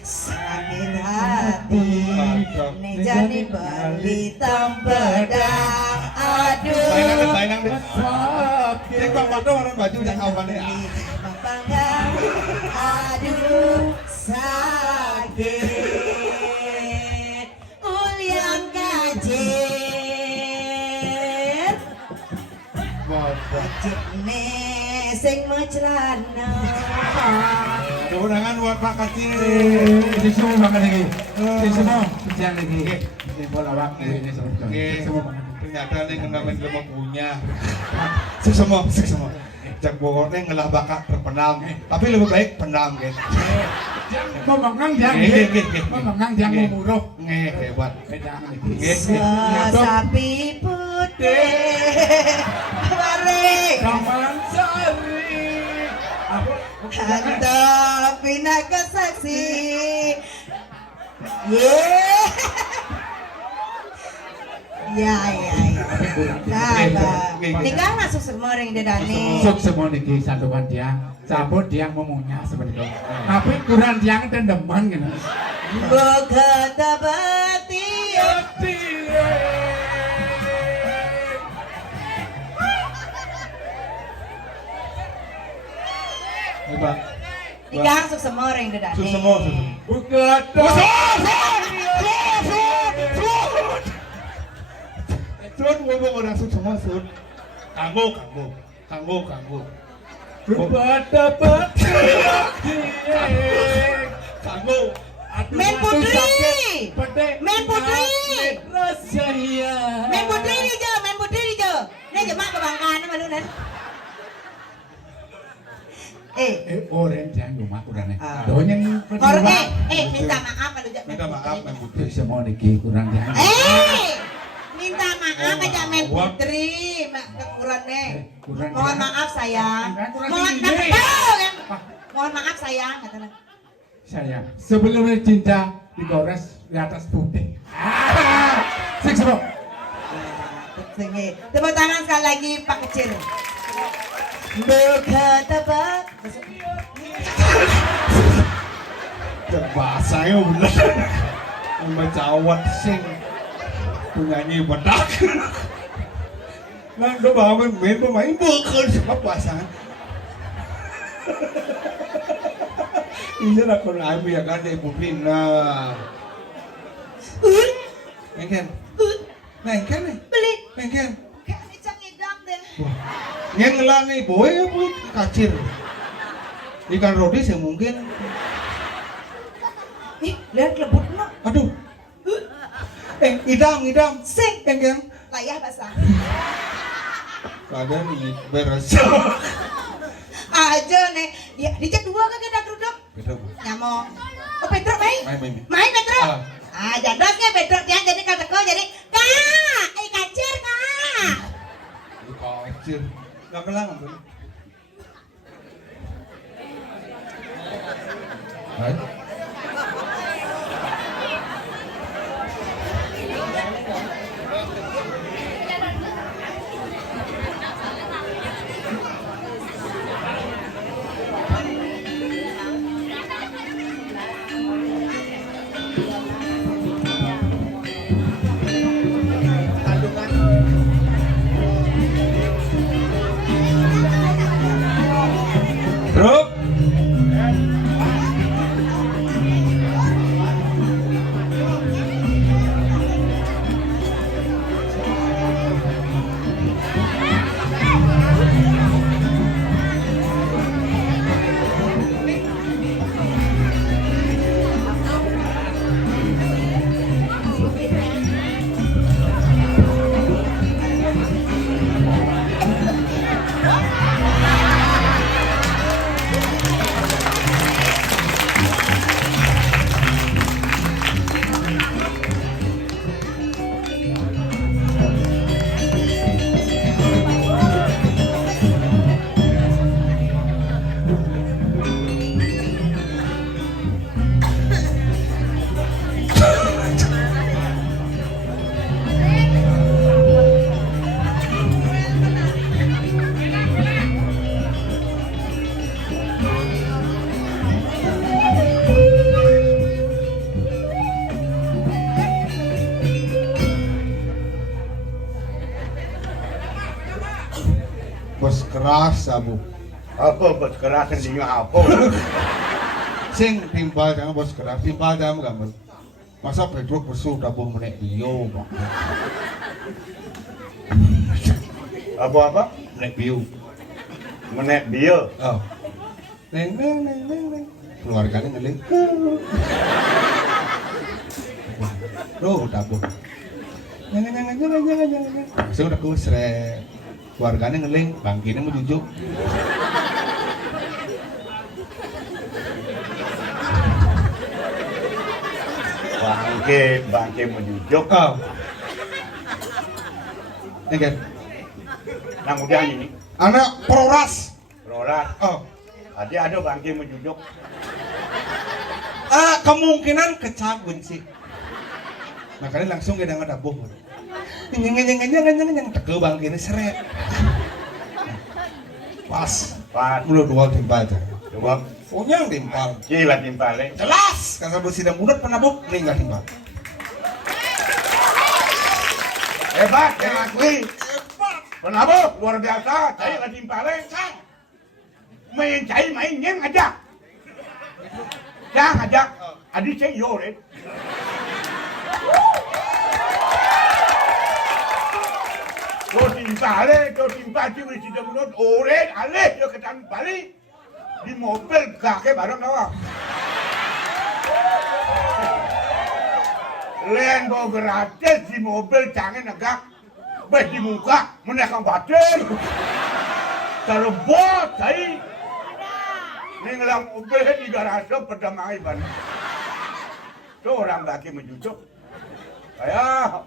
sakit hati nejani bali tampedang aduh Bainang deh. Cek Bang Pado orang baju yang awan ya. Bapanggang aduh sakit uliang kajer ne sing mecelana Keundangan buat Pak Kacil. ini semua makan lagi ini semua kerjaan lagi ini bola waktu ini semua Ternyata nih kena main lemah punya. Sik semua. Cak pokoknya ngelah bakat terpenam. Tapi lebih baik pendam gitu. mau mengang jangan mau mengang jangan mau muruh Hebat. jangan lagi sapi putih mari kapan sari Hantar pinaka saksi Ya nikah masuk semua orang dedane sok semua niki satukan dia sabut dia ngomongnya seperti itu tapi kurang dia dendeman gitu Bogata bati sama orang itu dah. Susemo. Bukan. Sun ngomong orang susemo sun. Kanggo. Dapat. Kanggo. Men Putri. Pedek. Men Putri. Rasanya. Men Putri ni je. Ni je mak kebanggaan nama lu nan. Orang jangan rumah udah nih. Ah. Doanya Orang minta maaf kalau jak Minta maaf Men Putri. semua niki kurang jangan. Minta maaf aja Men Putri, mak kekurangannya. Kurang. Mohon maaf sayang. Kurang Mohon tinggi. maaf. Mohon maaf sayang katanya. Sayang, sebelumnya cinta digores di atas putih. Sik semua. Sini. Tepuk tangan sekali lagi Pak Kecil. Berkata Bahasanya bener. Membacawat sing penyanyi bedak. Nah, gue bawa main pemain bukan sebab bahasa. Ini lah kalau aku ya kan Ibu Pina. Mungkin. Mungkin nih. beli. Mungkin. Kayak nicang idam deh. Yang ngelani boy ya bu kacir. Ikan rodi saya mungkin. Ih, lihat kelebut no. Aduh. Idam. Sing. Mungkin. Layah basah. Kadang ini beres. Aja nih. Ya, dicek dua kagak ada kerudung. Betul. Nyamong. Oh, Pedro main? Main. Main Pedro. Ah. Jadosnya Pedro dia jadi kata kau jadi kak, kacir kak. Kacir. Gak kelang bu. Hai. Bro. Bos keras abu. Apa bos keras sendirinya apa? Sing timpal jangan bos keras timpal jangan gambar. Masa Pedro besu dabuh menek bio pak. Apa? Menek bio. Menek bio. Oh. Neng. Keluarganya ngeling. Loh dabuh. Jangan. Langsung udah kusret. Keluarganya ngeling, bangkine mau jujuk. Bangke menjujuk. Oh. Ini kan, Nang udah ini. anak proras. Rorat. Oh. Ada bangke menjujuk. Kemungkinan kecagun sih. Makanya langsung kita nggak dabuh. Nyeng teke bangkine seret. Pas. Mulu dua timpal aja. Coba Punya timpal. gila timpalnya. Jelas. Karena bersih dan bulat penabuh, ini nggak timpal. Hebat yang asli. Kenapa? Luar biasa. Cai nggak timpalnya. Main cai main nyeng aja. Cang ajak. Adi ceng yoret. Kau timpa cium di situ mulut, oret, alih dia ke tangan balik di mobil kakek bareng awak. Len bawa gratis di mobil canggih negak, baik di muka menaikkan batin. Kalau bot, saya ni ngelang mobil di garasi perdamai ban. Tu orang laki mencucuk. Saya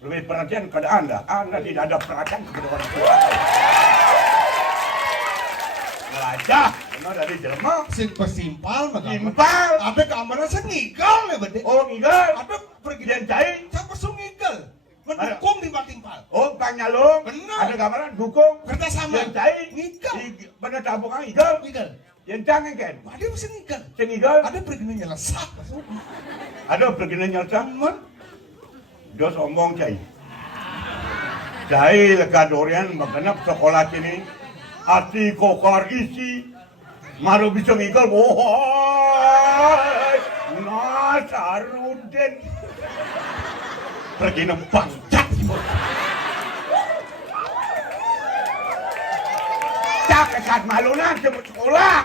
lebih perhatian pada anda. Anda tidak ada perhatian kepada orang tua. Ngajak, benar dari jelma. Sing pesimpal mah. Simpal. Apa kamarnya saya ngigal ya bede. Oh ngigal. Ada pergi Dia cai. saya pasung ngigal. Mendukung timpal-timpal. Oh panyalung. Benar. Ada gambaran dukung. Kerja sama. Dia cai. Ngigal. Benar tabungan ngigal. Ngigal. Yang canggih kan. Ada mesti ngigal. Yang ngigal. Ada pergi nyelesak. Ada pergi nyelsa. Man. Dia sombong cai. Cai lega dorian magenap sekolah sini. Hati kokar isi. Maru bisa ngigal. Wah. Nasarudin. Pergi nembang cat. Tak kekat malunan sebut sekolah.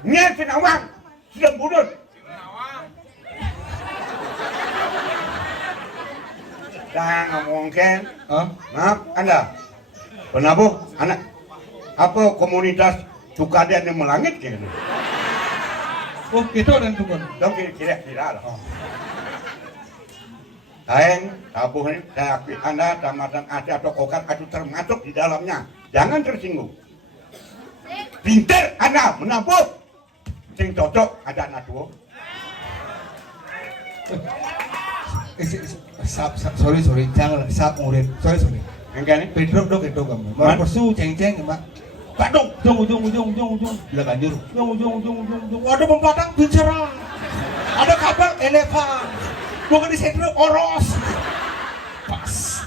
Niat senawang. Sedang budut. Dah ngomong kan? Maaf, Anda. Penabuh, anak. Apa komunitas Tukaden yang melangit kan? Oh, gitu dan tukun. Dong kira-kira lah. Sayang, tabuh ini, saya akui Anda tamatan AC atau kokar itu termasuk di dalamnya. Jangan tersinggung. Pinter Anda menabuh. Sing cocok ada anak tua. Sorry, jangan sap murid. Sorry. Enggak nih? Pedro dok itu kamu. Mau persu ceng-ceng mak. Badung, ujung. Bila ganjur. Ujung. Ada pempatang bicara. Ada kabar elefan. Bukan di sentro oros. Pas.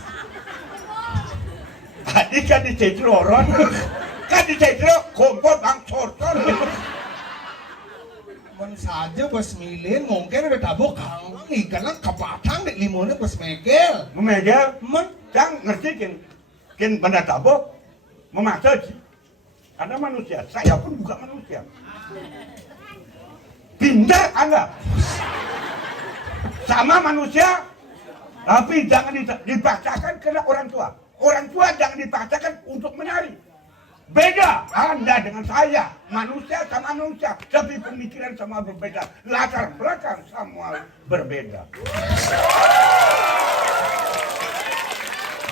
Adik kan di cetro orang. Kan di cetro kompor bang sortor. Man saja bos milin mungkin ada tabuk kang ikan kapatang di limonnya bos megel. Memegel, Man, jangan ngerti kan benda tabuk memaksa sih. Anda manusia, saya pun juga manusia. Pintar Anda. Sama manusia, tapi jangan dipaksakan karena orang tua. Orang tua jangan dipaksakan untuk menari. Beda Anda dengan saya, manusia sama manusia, tapi pemikiran sama berbeda, latar belakang semua berbeda.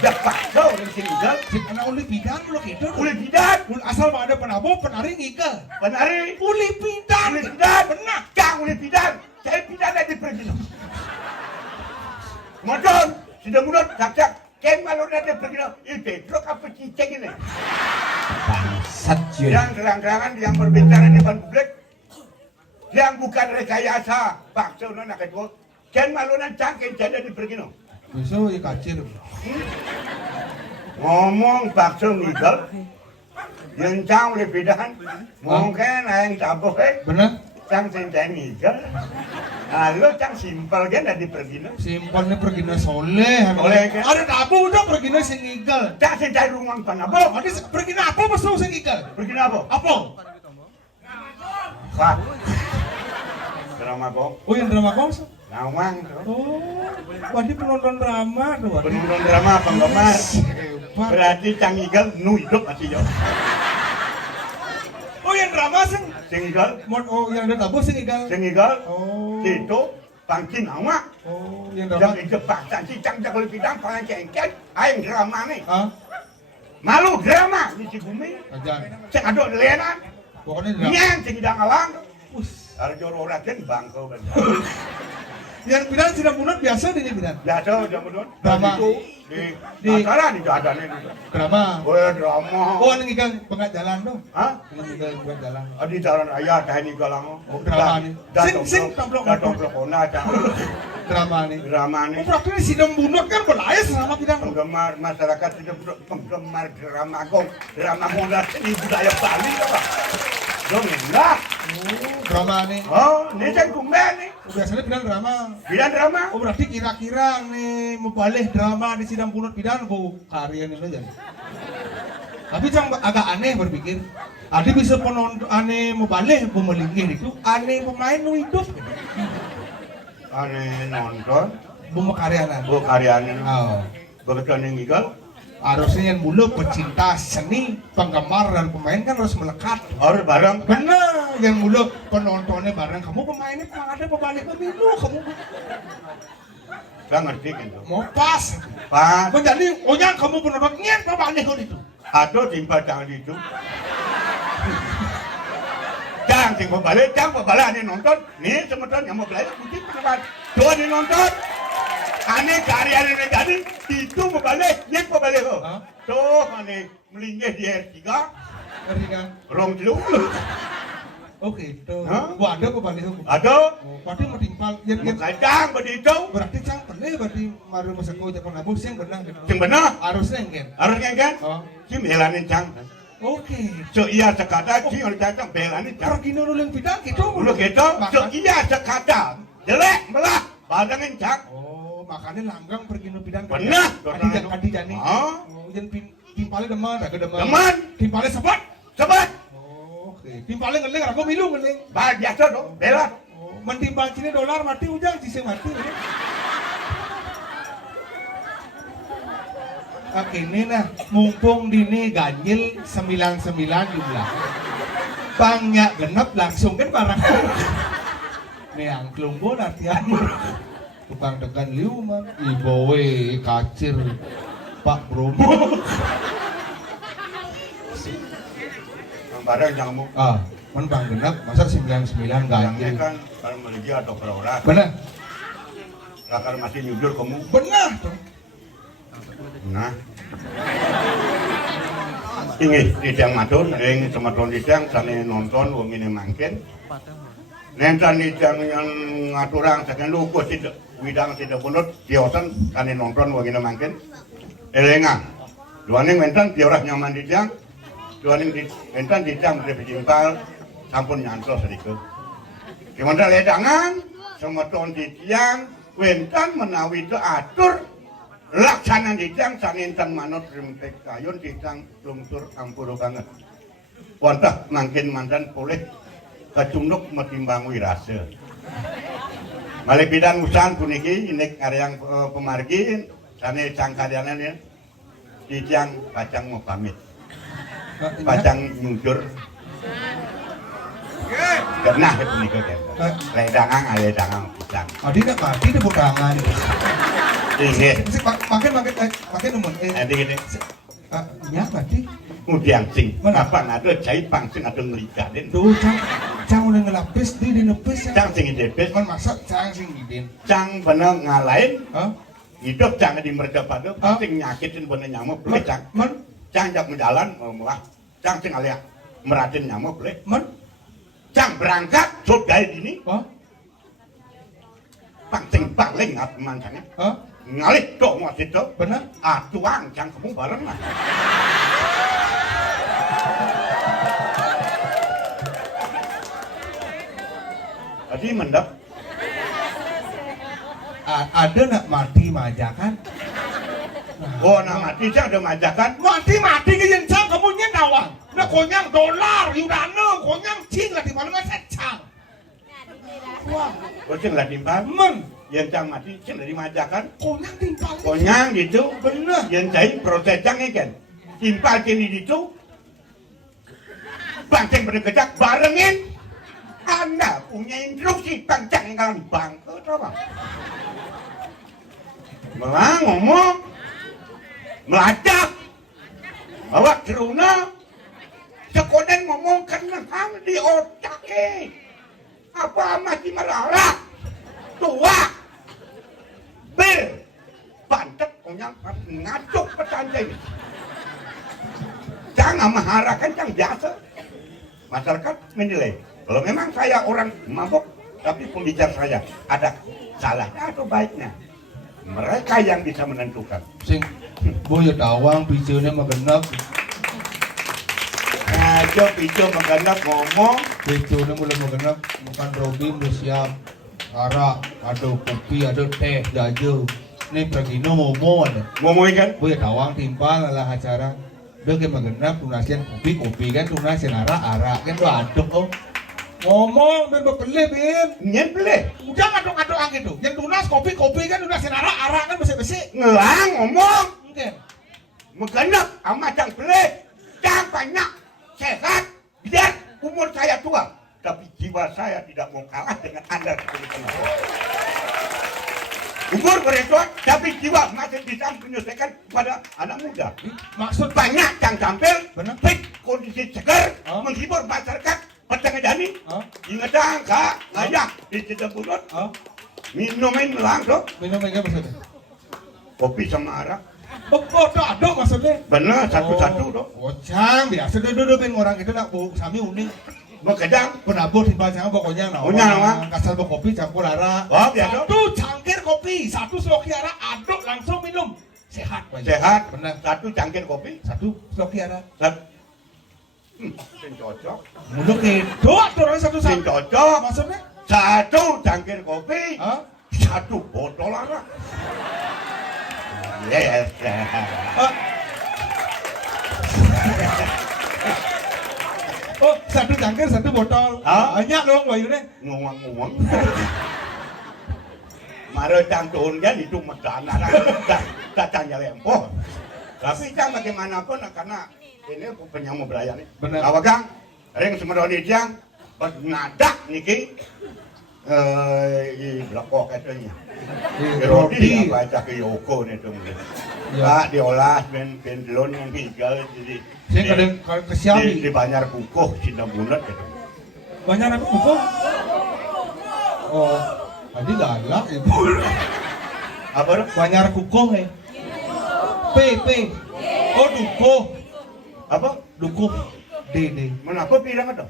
Dapat kau dari sini gal, anak uli bidan lo gitu. boleh tidak? Asal ada penabuh penari ngigal. Penari, Uli bidan. boleh tidak? Benar. Kang boleh tidak? Saya tidak ada di pergi. Modon, sudah mulut, cak-cak. Ken malu ada pergi. Itu truk apa cicing ini? Satyo. Yang terang-terangan yang berbicara di depan publik, yang bukan rekayasa, bakso nona kedua. Ken malu cangkin jadi di pergi. Besok ya kacir. Ngomong bakso ngigal, yang cang oleh bidan, mungkin yang tabuh Benar? cang cincang ngigal. Lalu cang simpel kan dari pergi. Simpelnya pergi na soleh. Soleh, kan? Ada tabu udah pergi na sing ngigal. Cang cincang rumah panabo. Ada pergi na apa masuk sing ngigal? Pergi apa? Apa? Wah. Drama kok. Oh yang drama kos? Nawang. Oh, wadi penonton drama tuh. Penonton drama penggemar. Hebat. Berarti cang ngigal nu hidup masih yo. Oh yang drama sing. Tinggal, Oh yang ada tabu sing ngigal. tinggal, Oh. itu pangkin awak. Oh yang drama. Yang Jepang, si cang jago bidang paling cengket, ayam drama nih. Ah, Malu drama di Cibumi. ajan. Cek aduk lenan, Pokoknya drama. nyeng cek hidang alang. Us. Arjo orang kan bangkau kan. Yang bidan sudah munut biasa di bidan. Biasa jam menurut. Drama. Di acara di ada nih. Drama. Oh drama. Oh ini ngigal pengat jalan tuh. Hah? Ini ngigal pengat jalan. Di jalan ayah teh ni galang. Oh, drama nih. Sing tamplok ona cang. drama nih. Drama Oh nih. berarti ini sidang bunut kan berlayar sama bidan. Penggemar masyarakat tidak penggemar drama gong, drama modal seni budaya Bali apa? Dong enggak. Drama nih. Oh, ini kan kumben nih. Biasanya bidang drama. Bidang drama. Oh berarti kira-kira nih mau balik drama di sidang punut bidang bu karya ini aja. Tapi jangan agak aneh berpikir. Ada bisa penonton aneh mau balik mau melingkir itu aneh pemain nu hidup. Aneh nonton. Bu karyana. Bu karyanya. Oh. Begitu yang gigal. Harusnya yang mulu pecinta seni, penggemar dan pemain kan harus melekat. Harus bareng. Benar, yang mulu penontonnya bareng. Kamu pemainnya memang ada pembalik pemilu, kamu Gak ngerti kan tuh. mau pas. Pas. Menjadi, oh yang kamu penontonnya pembalik itu. Aduh timpal jangan itu. Jangan tinggal balik, jangan pembalik aneh nonton. Nih teman-teman yang mau belajar mungkin penebat. Dua nih nonton. Aneh karya ini jadi itu pembalik, nyek pembalik kok. Tuh aneh melingkir di R3. Ngerti kan? Rong dulu. Oke, itu. Hah? Bu ada pembalik hukum. Aduh. Oh, berarti mau timpal. Yang Kadang begitu. berarti cang pelih berarti maru masa kau jangan nabung sih yang benar. Yang benar. Harusnya yang Harus kan? Oh. Kim helanin cang. Oke. So iya sekata Kim harus cang belanin cang. Pergi nurulin bidang gitu. Dulu gitu. So iya sekata. Jelek melah. Badangin cang. Oh, makanya langgang pergi nurulin bidang. Benar. Kadi jani. Oh. Yang timpalnya deman, agak deman. Deman. Timpalnya sebat. Sobat. Oke. Timpalnya ngeling, aku milu ngeling. Biasa dong. Bela. Oh, mentimpal sini dolar mati ujang sisi mati. Oke, ini nah, mumpung dini ganjil 99 jumlah. Banyak genep langsung kan barang. Nih angklung pun artian. Tukang tekan liuman, ibowe kacir Pak Bromo. Barang jangan mau. Ah, man bang genep masa 99 ganjil. Kan kalau meligi atau perorak. Benar, Rakar masih nyudur kamu. benar tuh. Nah. Ini tidang matur, ini teman-teman tidang, sana nonton, wong ini mangkin. Nentan tidang yang ngaturang, sekian lukus tidak, widang tidak punut, diosan, sana nonton, wong ini mangkin. Elengan, duaning mentan, diorah nyaman tidang, duaning mentan tidang, lebih jimpal, sampun nyantol sedikit. Gimana ledangan, teman-teman tidang, wentan menawi itu atur, laksanan dijang sanintan manut rimtek kayun dijang lungsur ampuru banget. Wantah mangkin mandan boleh kecunduk metimbang wirase. Malih bidan usahan puniki ini karyang pemargi sane cang karyanan ya. Dijang pacang mau pamit. Pacang nyudur. Genah ya puniki kan. Ledangang ledangang dijang. Adi nak mati di bukangan. Iya. Makin nomor. Nanti gini. Ya mati. Udiang sing, apa ada jahit pangsing ada ngelikatin. Duh, cang udah ngelapis di nepis. Cang sing idepes, Man masak cang sing idin. cang bener ngalahin. Hah? Hidup jangan di mereka pada, Hah? sing nyakitin bener nyamuk boleh cang. Man, Cang jak menjalan, malah. Cang sing alia meratin nyamuk boleh. man. Cang berangkat, sud gaya dini. Hah? Pangsing paling ngat mancangnya. Hah? Ngalih dong waktu itu. Benar? Tuang cang kamu bareng lah. Tadi mendap. Ada nak mati majakan? Oh, nak mati cang ada majakan. Mati ke yang cang kamu nyendawang. Nak konyang dolar, yudana, konyang cing lah di mana nggak secang. Wah, Boceng lah timpal. men, Yang cang mati cing dari majakan. konyang timpal. Konyang gitu. Bener. Yang jahit proses cang ikan. Timpal kini itu. Bangceng berdekejak barengin. Anda punya instruksi bangceng yang kalian bangkut apa? Malah ngomong. Melacak. Bawa ceruna. Sekoden ngomong karena hang di otaknya. Apa masih merara? Tua. Ber. Bantet konyang ngacuk petanjai. Jangan maharakan yang biasa. Masyarakat menilai. Kalau memang saya orang mabuk, tapi pembicara saya ada salahnya atau baiknya. Mereka yang bisa menentukan. Sing, boya dawang, bijanya mah genep. aja pijo menggenap ngomong. Itu nih mulai mengenap bukan Robin udah siap. Arak, ada kopi, ada teh, jajo. Nih Pragino momo ada. Ngomongin kan? Gue tawang timpal lah acara. Dia kan mengenap tunasian kopi kan tunasian arak kan tuh aduk oh. Ngomong ben bepeleh ben. Nyen beli. Udah ngaduk-ngaduk gitu. Yang tunas kopi kan tunasian arak kan besi-besi. Ngelang ngomong. Mungkin. Menggenap sama cang beli. Cang banyak. Sehat. Biar umur saya tua. Tapi jiwa saya tidak mau kalah dengan Anda. Umur berikut, tapi jiwa masih bisa menyelesaikan kepada anak muda. Maksud Banyak yang tampil, Benar. fit, kondisi segar, Oh. menghibur masyarakat, petengah Oh. ingat kak, ngajak di Cedek Bunut, oh, minumin langsung, minum enggak maksudnya? kopi sama arak. Oh, ada maksudnya. Bener, satu-satu dong. Oh, cang biasa duduk ben orang itu nak bau sami uning. Bekedang, Penabur timbal jangan pokoknya nah. Punya, nama. Kasar bawa kopi campur arak. oh biasa, Satu cangkir kopi, satu sloki arak, aduk langsung minum. Sehat banyak. sehat, Benar. satu cangkir kopi, Satu sloki arak. sing cocok, Mulut itu aturan satu sing satu. cocok, Maksudnya? satu cangkir kopi, Hah? satu botol arak. Yes. Ah. Oh, satu cangkir, satu botol. Hah? Banyak dong bayunya. Nguang-nguang. Mara cang turun kan itu medana datangnya lempoh. Tapi cang bagaimanapun karena ini penyamu beraya nih. Benar. Awak kang, ring semedoni cang, bernadak niki. I blokok katanya. Roti apa aja ke Yoko nih tuh. Ya. Pak diolah ben delon yang tinggal jadi. Saya kadang kesiawi. Di Banjar Bukuh Cinta Bunut gitu. Banyak anak buku. Oh, tadi galak ibu. Apa tuh? Banyak kukuh eh. P. Oh, dukuh. Apa? Dukuh. D. Menapa pirang itu?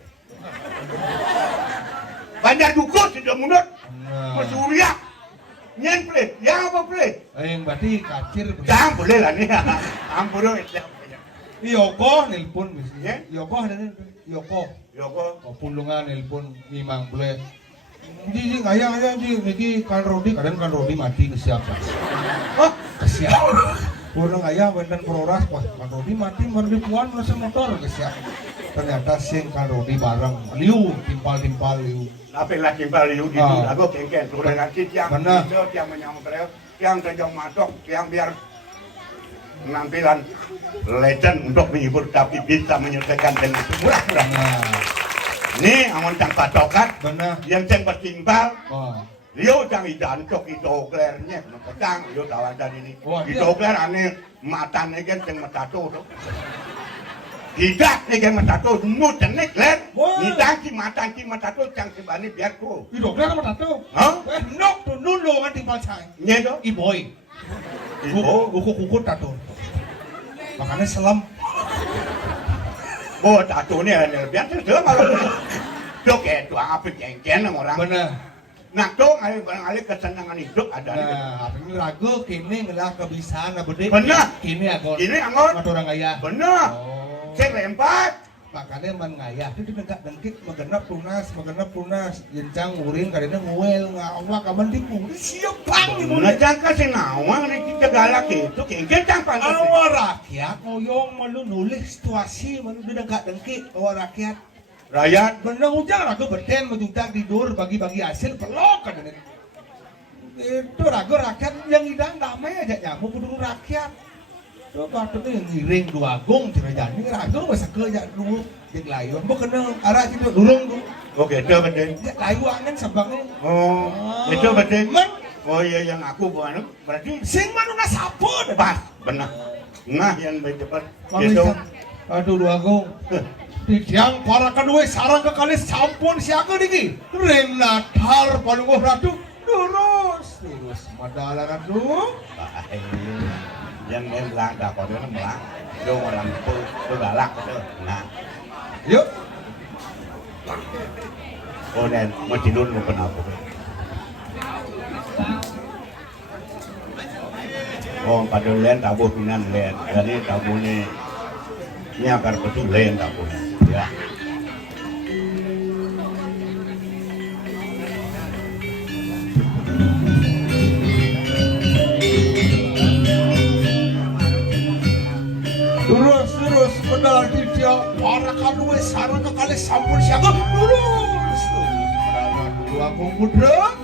Banjar Bukuh Cinta Bunut. Nah. Mesurya. Nyen play, yang apa play? Yang berarti kacir. Jangan boleh lah nih. Ampun dong. Yoko nelpon Ya? misalnya. Yoko ada nih. Yoko. Yoko. Oh, pulungan nelpon imang boleh. Ji ngayang niki kan Rodi kadang kan Rodi mati kesiapan. Oh, Kesiap. Purang ayah benten proras pas kan Rodi mati merdipuan nasi motor kesiap. Ternyata sing kan Rodi bareng liu timpal liu. apa lah kimbal liu gitu. Ah. Aku kengken turun nanti tiang Benar. hijau, tiang menyambut rel, tiang terjong matok, tiang biar penampilan legend untuk menghibur tapi bisa menyelesaikan dengan murah-murah. Nah, Ini amun cang patokan benar. yang ceng bertimbal. Oh, Liu cang idancok idoklernya, makacang liu tawadan ini. Wah, dia- Idokler aneh matanya kan ceng matato tuh. Tidak nih kan matato, mutan nih kler. Wah. Nidang ki matato cang sibani biar ku. di dokter apa tato? Hah? Nok tuh nulo kan timpal cai. Nyedo? Iboy. Ibu, Kuku tato. Makanya selam. oh tato nih biar terus malu. Dok itu apa cengken orang. Benar. Nah dong, barangkali kesenangan hidup ada. Nah, ini ragu kini ngelah kebisaan apa deh? Benar. Kini aku. Ini angon. Mata orang kaya. Bener. Oh. Cek lempat. Makanya man ngayah itu dengkak dengkik megenap tunas jencang urin kadang nguel ngawak kapan dipung siap bang di Bener cang kasih nawang nih kita galak itu kengken cang pantas. awal rakyat ngoyong malu nulis situasi malu dengkak dengkik awal rakyat Rakyat. bener ujang ragu beten menjutak tidur bagi-bagi hasil pelok kan itu ragu rakyat yang hidang damai aja nyamuk kudu rakyat. Coba tuh yang ngiring dua agung tidak jadi ragu masa kerja dulu yang layu bukan arah itu dulung tuh Oke, itu betul. layu angin sabangnya Oh, itu betul. man Oh iya yang aku bukan berarti sing man udah sapun pas benar. Nah yang baik cepat. Itu. Mamisan. Aduh dua agung di tiang para kedua sarang ke kali sampun siaga diki rena tar palungguh ratu lurus madalah ratu Yang melang dah kau dia melang. Dia orang tu galak tu. Nah, yuk oh dan mau tidur mau kenapa? Oh pada len tabu pinan len. Jadi tabu ni ni akan betul len tabu. Ya. teh sampun siaga lurus tuh. Berapa dulu aku mudra?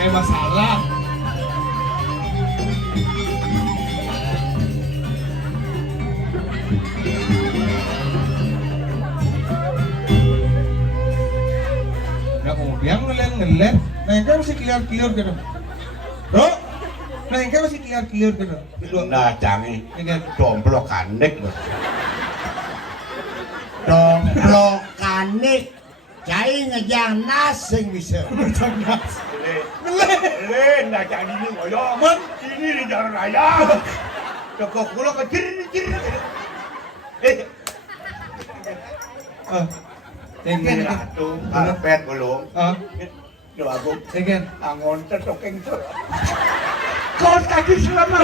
Kayak masalah. Nggak kemudian ngeliat, nengke masih clear gitu. Bro, nengke masih clear gitu. Nah, jangan Ini domplok kandek loh. Domplokane cai ngejang nas sing bisa. Nah jadi ini ngoyo. Ini di jalan raya. Toko kulo kecil. Nengke Tuh, karpet belum. Doa aku nengke. angon tertokeng tuh. Kaos kaki selama.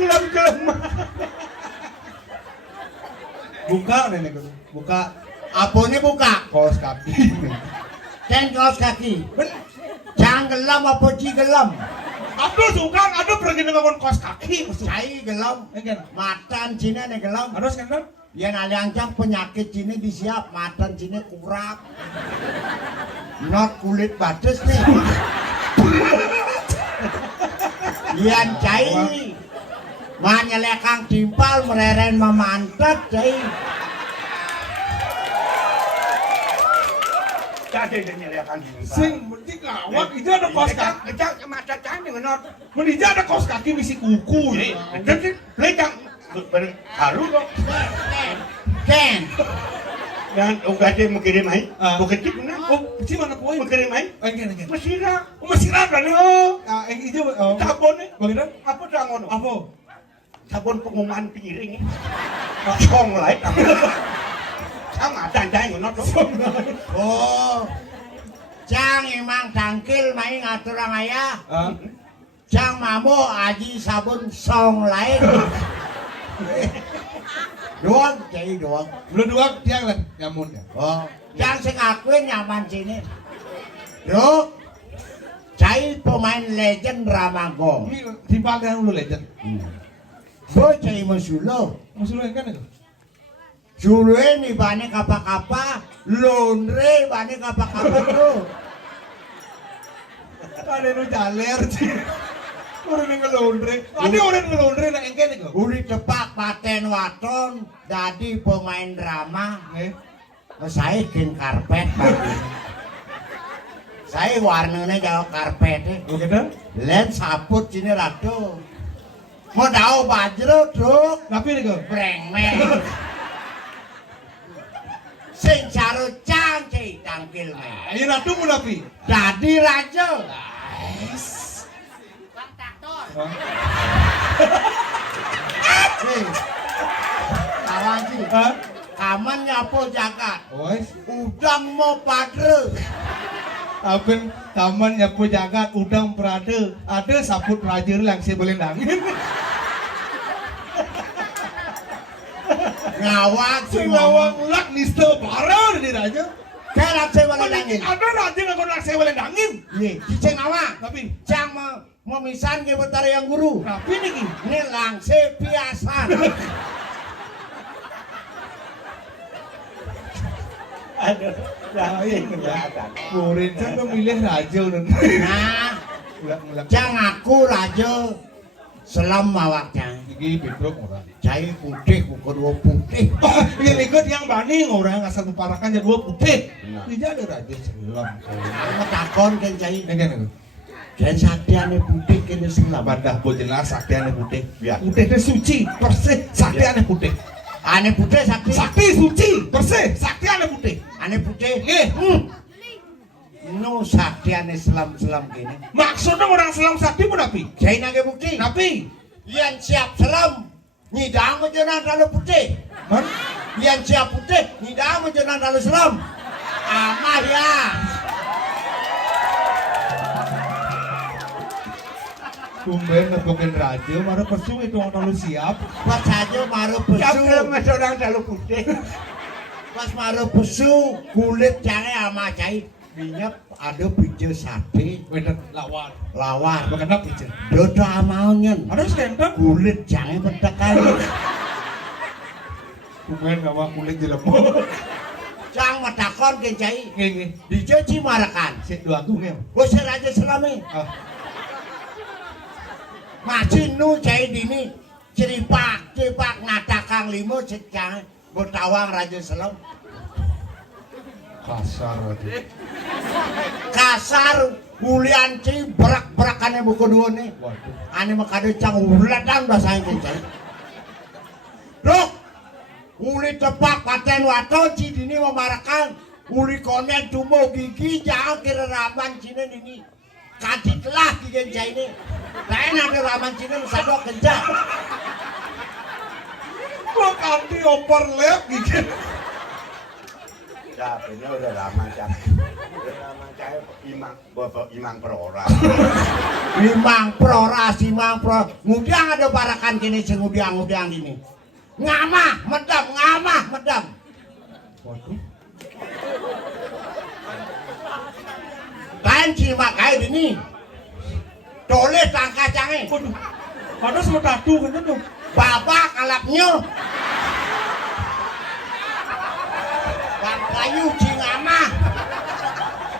Gelem-gelem. Buka nenek itu, buka Apone buka? kaos kaki. Ten kaos kaki. Jang gelam apa ji gelam? Aduh suka, aduh pergi ngomong kaos kaki. Cai gelam. Nengke. Matan Cina nih gelam. Aduh skandal. Yang aliancang penyakit Cina disiap, matan Cina kurang. Not kulit bates nih. Yang cai. Manyelekang timpal mereren memantat cai. Jadi nyelekan di Sing penting lawak itu ada kaos kaki. Kecak mata cantik ngenot. Menija ada kaos kaki misi kuku. Jadi lecang haru dong. Ken. Dan ugatnya mengirim hai. Bukan cip na. Oh, si mana poin? Mengirim hai. Nengke. Mesira. Oh, masih ada nih. Oh, yang hijau. Sabun nih. Bagaimana? Apa jangan Apa? Sabun pengumuman piring. Song lain. Sama janjai ngenot dong. Oh. Cang emang tangkil main ngatur ayah. Ah, Cang mamu aji sabun song lain. Doang, cai doang. belum dua tiang lah nyamun ya. Oh, yang sing akuin nyaman sini. Yo, cai pemain legend Ramagong. Ini dipakai dulu legend. Bo cai musulo. Musuh yang kan itu. Sule ni bane kapa-kapa, lonre bane kapa-kapa bro. Ada nu jaler sih. Orang yang ngelondre. Ada orang ngelondre nak engke nih kok. Uli tepak paten waton, dadi pemain drama. Saya gen karpet bagi. Saya warnanya jauh karpet. Begitu? Len saput sini rado. Mau tahu bajro truk. Tapi nih kok. Brengmek. Sing caro cangce tangkil me. Ayo ratu mu tapi. Dadi raja. Hei. Kawan sih. Hah? Kaman nyapo jagat. Wes. Udang mau padre. Aben taman nyapu jagat udang perade. Ada saput raja langsung boleh nangin. Ngawak si Singawang ulak nista parah di raja. Kayak langsung boleh nangin. Ada raja nggak kau langsung boleh nangin. Iya, cicing ngawak. Tapi, Cang mau misan ke bentar yang guru. tapi nih ki. Ini langsung biasa. Aduh, Lain kelihatan. Murid kan memilih raja udah. Nah, Ulak-ulak. Cang aku raja selam mawaknya. Iki betrok orang. Cai putih, bukan dua putih. Yang ikut yang bani orang asal kuparakan jadi dua putih. Nah. Tidak ada raja selam. Aku takon kan cai. Ini kan itu. Dan saktiane putih kene selam. Badah bo jelas sakti ane putih. Ya. Putih itu suci, bersih, sakti ane putih. Ane putih sakti. Sakti suci, bersih, sakti ane putih. Ane putih. Nggih. No saktiane selam-selam kene. Maksudnya orang selam sakti pun napi. Cai nage bukti. Napi. Yang siap selam. Nyidang aja nang kalau putih. Man, Yang siap putih, tidak menjelang dalam Islam. Amah ya. Tumben ngebukin radio, baru pesu itu orang lu siap. Pas saja maru Siap pesu. lemes orang dalu putih. Pas maru pesu, kulit jangan sama cai. Minyak ada biji sate, Bener, lawan. lawar. Bagaimana pijen? Dodo amaunya. Ada stand-up. Kulit jangan bertekali. Tumben gak mau kulit jelemu. Cang matakon ke cai. Nge. Dicuci marakan. Si dua tunggu. Gosir aja selami. Ah, Masih nu cai dini. Ceripak ngatakang limo secang. Bertawang raja selam. kasar aja. Kasar. Bulian ci berak-berakannya buku dua nih. Waduh. Ane makade cang uladang bahasa Inggris cai. Dok. Uli tepak paten wato ci dini memarakan. Uli konen tumo gigi jangan kira raman cina dini. Kadit lah gigi cai ini. Lain ada raman cina sadok kencang. Kok kanti overlap gitu. Siap, ini udah lama siap. Udah lama saya imang perora. Limang pro. Ngudiang ada barakan kini sing ngudiang ini. Ngamah, medam. Waduh. Lain ci makai dini. Tole tangka cange. Waduh. Padahal semua tatu kan tuh. Babak kalapnya. Bang kayu ci ngamah.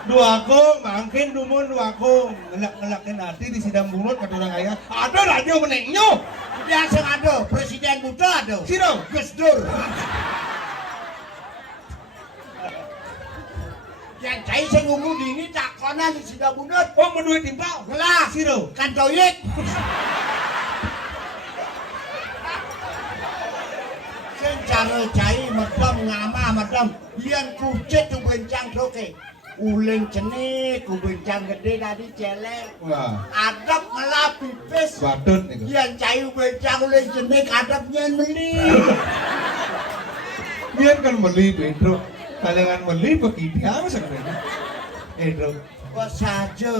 Dua kong, mangkin dumun dua kong. Ngelak-ngelakin hati di sidang bunut kata orang ayah. Ada radio menengnya. Biasa ada, Presiden Buddha ada. Sino? Gus Dur. Yang cai sing ngomong dini takonan di sidang bunut. Oh, mau duit timpal. Ngelah, Sino? kan toyek. Secara cai medam ngama. Yang kucet tu bencang soke. Uling cenik, ku bencang gede tadi celek. Wah, Adap ngelah pipis. badut nih. Yang cai bencang uling cenik, adapnya beli. Dia kan beli Pedro. Kalangan beli begitu apa sebenarnya? Pedro. Kok saja?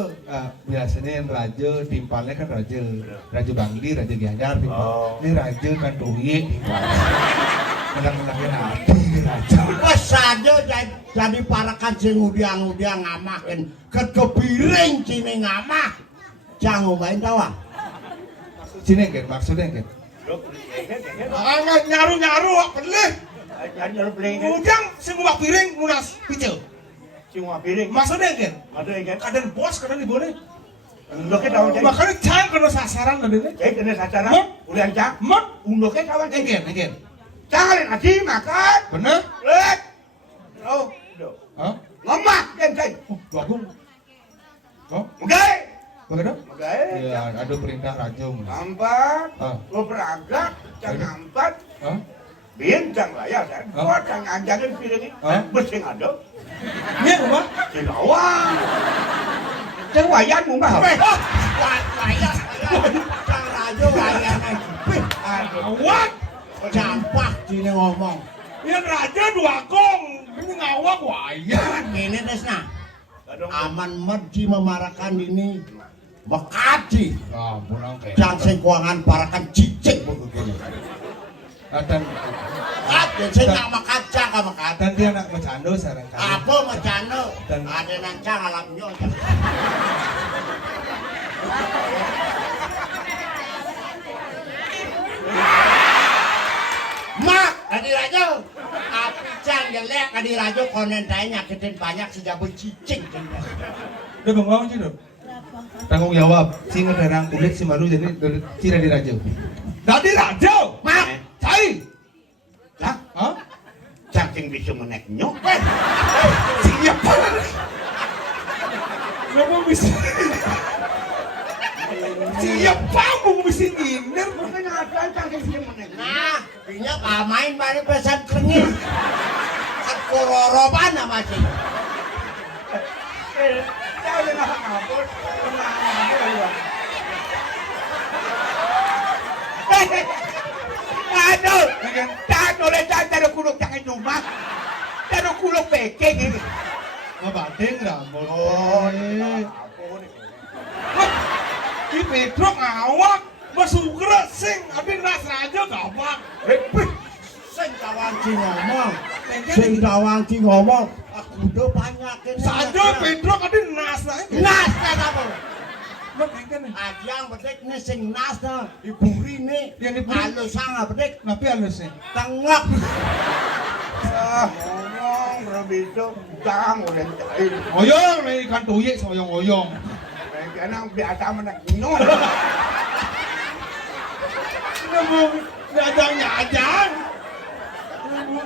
Biasanya yang raja timpalnya kan raja Bangli, raja Gianyar timpal. Oh. Ini raja kan Tuhi timpal. Menang-menangin hati raja. Kok saja jadi parakan sing udiang ngamakin kekepiring cini ngamah. Jangan main tawa. Sini kan maksudnya kan? Nggak nyaru beli. Jangan beli kan. Ujang semua piring munas picel. Cuma piring. Maksudnya kan? Ada yang kan. Kadang bos kadang diboleh. Undoknya tahun jadi. Makanya cang kena sasaran tadi nih. Jadi kena sasaran. Mot. Udah cang. Mat, Undoknya kawan jadi. again. Jangan nasi makan. Bener? Lihat. Oh, Hah? ngomong kan cai. Oh, bagus. Oh, Oke. bagaimana? Oke. Ya, ada perintah raja. Nampak. Ah. Lo beragak. Jangan nampak. Hah? Bincang lah ya kan. Ah. Kau jangan anjangin piring ini. Ah. Bersih ada. Ini apa? Cilawang. Cewayan mumbah. Wayang. Cang rajo wayangan. Awak. Campak cini ngomong. Yang raja dua kong. Ini ngawak wayang. Ini desna. Aman medji memarakan ini. Mekaji. Ah, pulang kayak. Jang sing kuangan parakan cicik begini. Dan Ada sing nak makacang ka makat. dan dia nak bercanda sekarang kali. Apa macano? Dan- Ada nancang alamnya. Mak, tadi raja. Api cang jelek tadi raja konen tanya nyakitin banyak sejak becicing. Udah bengong sih dong. Tanggung jawab. Si ngedarang kulit si malu jadi tidak diraja. Tadi raja. Mak, Cai. Lah, Hah? cacing bisa meneknya. Siapa? Kenapa bisa? Siapa mau bisa nyindir? Makanya ada cacing bisa meneknya. nah, punya main bari pesan krengis. Kan kororoban nama sih. Jangan ngapur. Aduh, tak boleh cari kudu aku lo peking ini. Mabating rambut. Oh, apa nih? Wah, ini Pedro ngawak, masukra sing, abi nas raja gampang. Sing Tawangci ngomong. Sing Tawangci ngomong. Aku udah banyakin. Saja Pedro kadi nas lah. Nas kan apa? Lo kengken nih. Ajang bedek nih sing nas dah. Iburi nih. Yang diburi? Halus sangat bedek. Tapi halusnya. Tengok. Ngomong berbeda, jangan udah cair. Oyong nih ikan tuyik soyong-oyong. Karena biasa menak minum. Ini mau nyajang.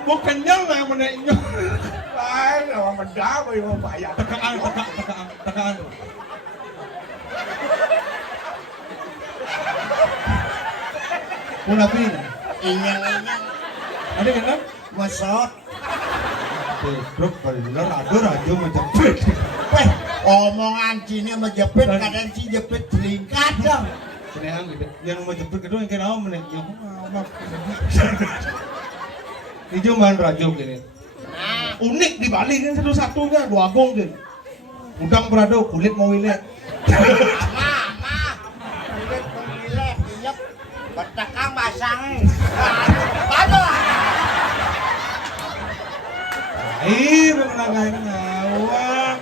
Mau kenyang lah yang meneknya. Ay, orang beda, mau bayar. Tekaan. Punapi. Inyang-inyang. Ada kan? Mesot. Pedrok bener ada raja menjepit. Weh, omongan Cina menjepit kadang si jepit selingkat dong. Senang gitu. Yang menjepit itu yang kena meneknya. Hijau man raja gini. Unik di Bali kan satu-satunya dua gong gini. Udang berado kulit mau wilet. Kulit menggilek, inyep. Bertekang basang. Aduh. Ih, mengenai ngawang.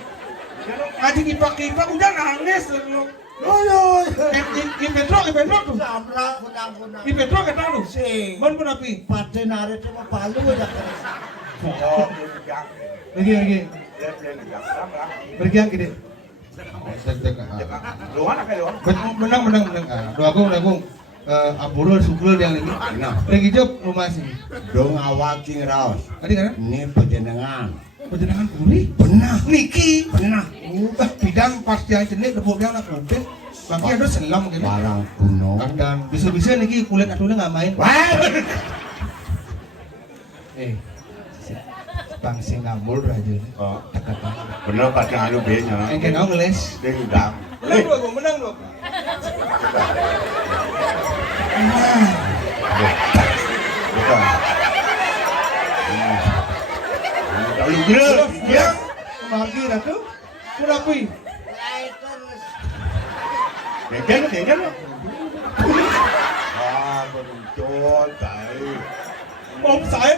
Ngaji kipak-kipak udah nangis lu. Loyo. Ipetro tuh. Samlah kunang-kunang. Ipetro kata lu. Sing. Ban penapi. Paten are cuma palu aja terus. Oh, yang Lagi. Pergi yang gede. luan apa luan? Menang. Dua agung. Aburul sukul yang lagi. Lagi job rumah sih. Dong awak cing raos. Tadi kan? Ini penjenengan. Perjalanan kuri. Benar. Niki. Benar. Bidang pas yang jenis depoknya anak kumpul. Bagi ada selam gitu. Barang kuno. Dan bisa-bisa niki kulit atunya nggak main. Wah. Bang Singapura aja. Oh, Kata. bener pasti anu benya. Yang kena ngeles. Dia ngidam. Menang dua. Bukan. Kalau gila, dia Magi dah tu. Kurapi. Kengken lo. Ah, betul, tai. Om saya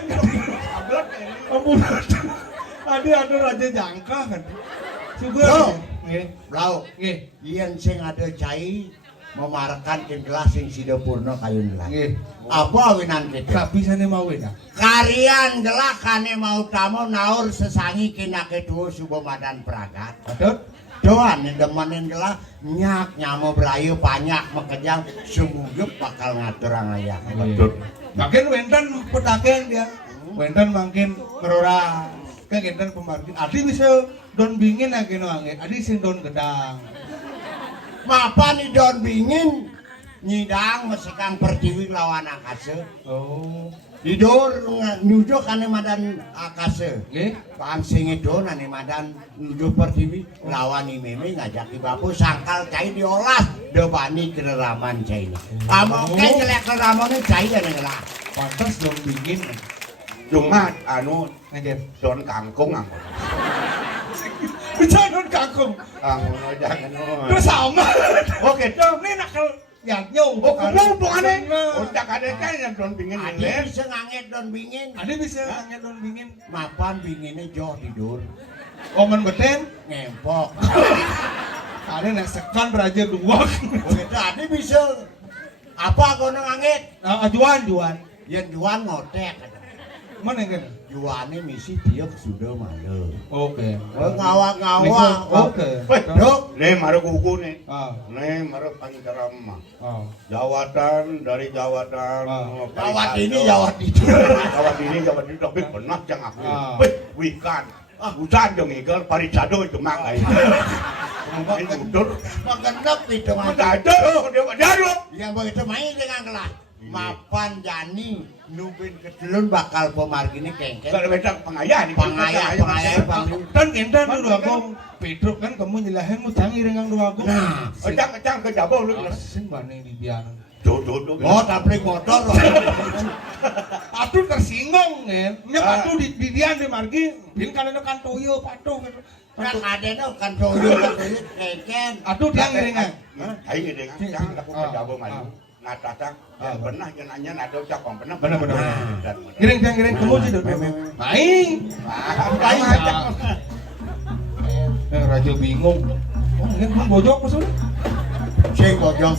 Ablat ini. ada raja jangka kan. Coba. Bro. Nggih. Blau. Nggih. Iyan sing ada cai memarakan ing kelas sing sida purna kayu nilai. Nggih. Apa awinan kita? Tapi sana mau dah. Karian gelak kane mau tamu naur sesangi kinake duo subuh madan pragat. Adot. Doan demanin gelak nyak nyamo berayu banyak mekejang sumugup bakal ngatur ayah. Betul. Makin wentan petaken dia. Wentan makin ngerora. Kan wentan pemargin. Adi bisa don bingin lagi no angin. Adi sing don gedang. Mapa nih don bingin nyidang mesekang pertiwi lawan akase. Oh. Didor nyujo kane madan akase. Nggih. Paham sing edon ane madan nyujo pertiwi lawan meme ngajaki bapu sangkal cai diolas debani kereraman cai. Kamu ke jelek keramane cai ya lah. Pantas don bingin. Cuma anu Ngajar. don kangkung ang. Bisa don kangkung. Kangkung jangan. Itu sama. Oke, Ini nakal nyatnya oh kumpul aneh. Udah ada kan yang don pingin Adi ini. bisa nganget don bingin. Ada bisa nanya don bingin. Mapan binginnya jauh tidur. Omen beten. Ngempok. Ada nak sekan raja dua. Begitu adi bisa. Apa kono nganget? Juan. Yang juan ngotek. Mana yang kan? Juane misi dia sudah malu. Oke. Ngawak-ngawak. Oke. Dok. Nih maru kuku nih. Ah. Nih maru pancarama. Ah. Jawatan dari jawatan. Jawat ini jawat itu. Jawat ini tapi benar jangan aku. Ah. Wikan. Hujan dong igal parisado itu makai. Main mundur. Mengendap itu mah. Mendadak dia daru. Yang begitu main dengan kelas. Mapan Jani nubin kedelun bakal pemargini kengkel. Kalau beda pengayah nih. Pengayah. Dan kendan dua gong. Pedro kan kamu nyelahin mu canggih dengan dua gong. Nah, Ejang ke jabau lu. Sing bani di biaran. Dodo. Oh, tabrik motor. Aduh tersinggung kan. Nya patu di dian di margi. Bin kan kan toyo patu kan. Kan adene kan toyo kan keken. Aduh dia ngiringan. Ayo dengan jangan lakukan jawab malu. Nah datang yang pernah yang nanya ada ucapan pernah. Benar. Dan Giring kamu sih dong. Main. Raja bingung. Oh, ini bojok maksudnya? Sing bojong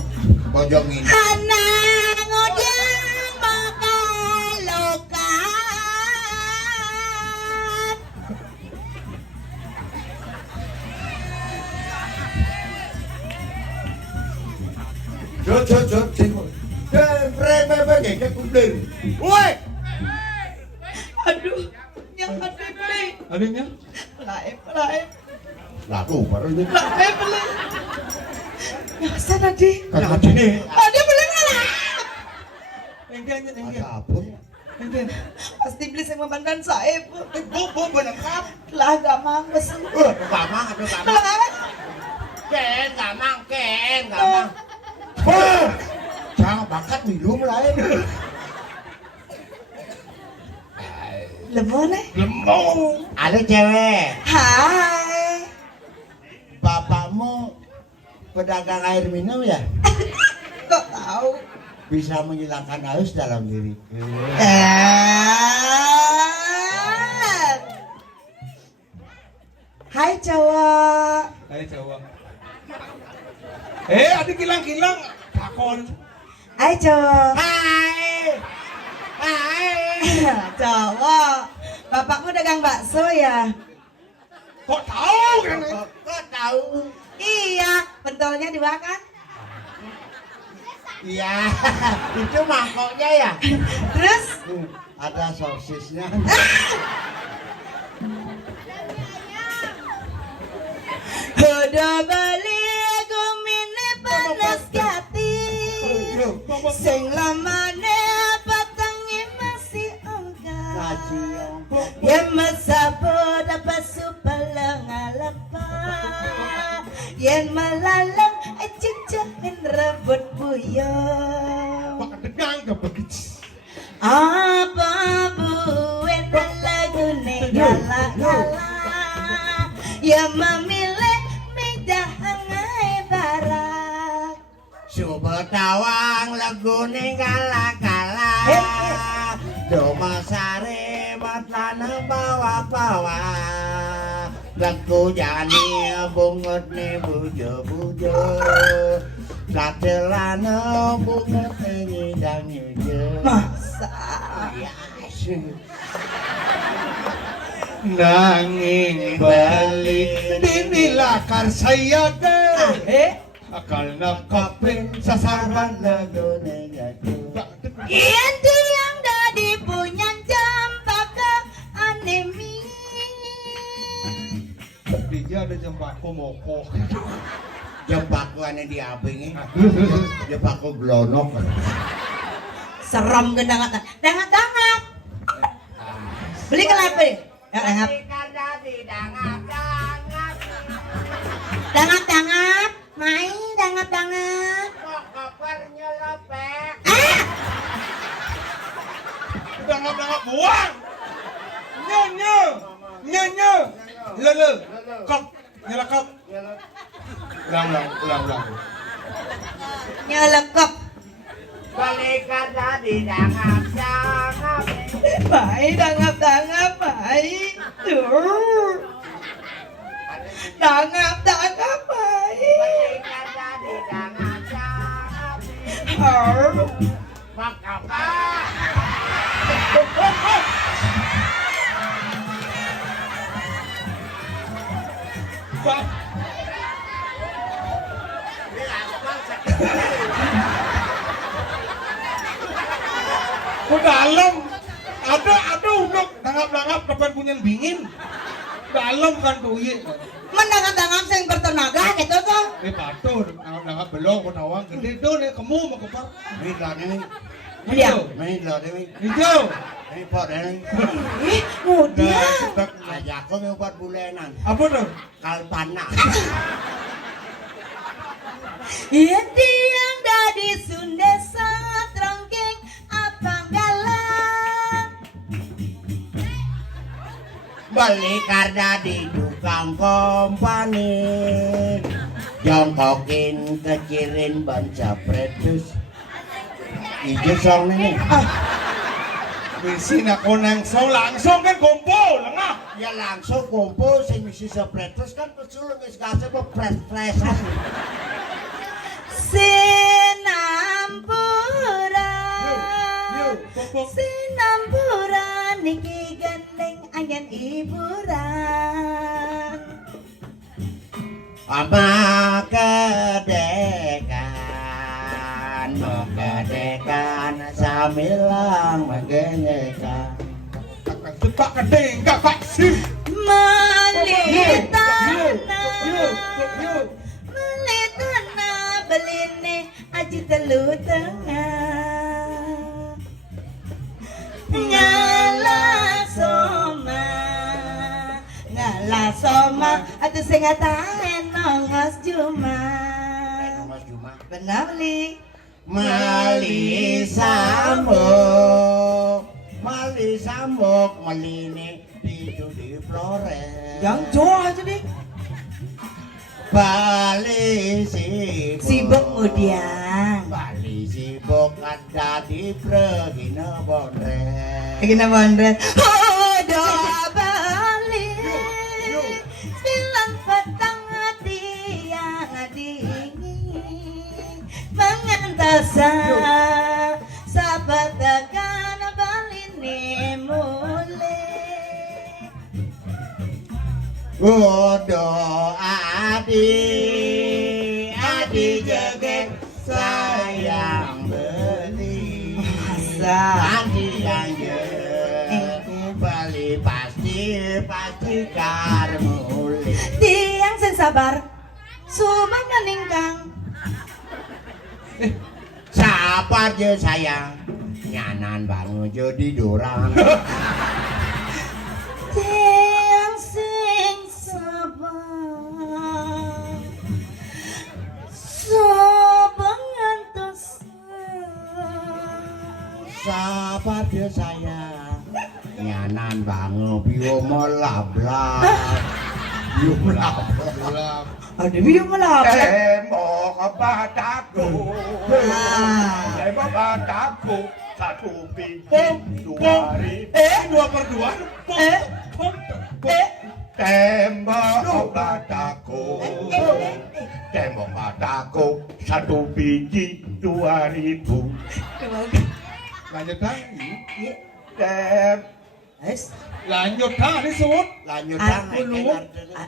ini. Anak ngojek makan lokan. Jod, sing. Bre ke kunder. Woi, Aduh, yang ada beli. Adanya? Lain. lalu baru ini. Lain beli. Ya sana di. Kan sini. Ada beli ngalah. Engke. Ada apa? Pasti beli sama bandan saya. Bobo benengkap. Lah gamang besi. Gamang. Lah apa? Ken, gamang. Oh, jangan bakat minum lain. Lemon eh? Lemong. Ada cewek. Hai. Bapakmu pedagang air minum ya? Kok tahu? Bisa menghilangkan haus dalam diriku. Hai cowok. Ayo Jawa. Adik kilang takon. Hai cowok. Hai. Cowok. Bapakmu dagang bakso ya? Kok tahu kan? Kok tahu? Iya, pentolnya dua kan? Iya, itu mangkoknya ya. Terus? Ada sosisnya. Udah beli gumine panas hati. Sing lamane patangi masih enggak. Ya masapo dapat supalang alapa. Yen malalang cicahin rebut buyong. Pak degang ke begitu. Apa buen lagu negala-gala. Ya memilih midahangai barak. Coba tawang lagu gala-gala. Doma sare matlana bawa-bawa. Lagu jani bungut ne bujo-bujo. Latelana bungut ne nyidang-nyujo. Masa? Nanging balik dinilakar saya ke akal nakapin sa sarban Lagu negatif. Iyan yang dadi punya jambaka anemi. Dia ada jembako moko. Jempaku ane diabingi. Jempaku glonok. Serem gendangat. Dangat-dangat. Beli kelapa. Dangat. Dangat-dangat. Main dangat-dangat. Dangap buang. Nyanyi. Lele. Kop. Nyelakap. Ulang. Nyelekep. Balikan tadi dangap-dangap. Baik dangat-dangat. Baik. Dangat-dangat. Baik. Balikan tadi dangap-dangap. Makapa. Bak. Ke dalam. Ada uduk dangap depan punya bingin. Dalam kan tuh iya. Mendangat-dangat yang bertenaga gitu tuh. Patur, dangap belong penawang gede tuh nih kamu mau kepar. Ini lah ini. Iya. Ini lah ini. Hijau. Ini pot ini. Mudah. Ajak aku mau buat bulanan. Apa tuh? Kalpana. Iya yang dari Sundesa beli karena di tukang kompani jongkokin kecirin banca pretus ijo song ini Misi nak konang so langsung kan kumpul lah. ya langsung kumpul sing misi sepretus kan kesulung wis kasih pres-presan Sinampuran niki gandeng angen hiburan Kedekan samilang mengenekan Cepak kedeng kakak sim. Melitana beline aji telu tengah Ngala soma atu sing atahen nongos juma benar li Mali sambok meline di Flores yang jauh aja deh Bali sibuk mudian Bali sibuk ada di Pregina Bondres Pregina Bondres doa Bali sembilan petang hati yang dingin mengantasa sahabat tekan Bali ini mulai doa adi jeget sayang beli adi yang beli pasti karmuli tiang sing sabar subang meningkang sabar je sayang nyanan bangun jadi dorang tiang sing sabar subang ngantos sabar je sayang nyanan bangun bio melablah ada video melap Tembok padaku Tembok padaku Satu biji 2.000 Tembok padaku Tembok padaku Satu biji 2.000 Lanjut kan? Tembok Lanjut kan disebut. lanjut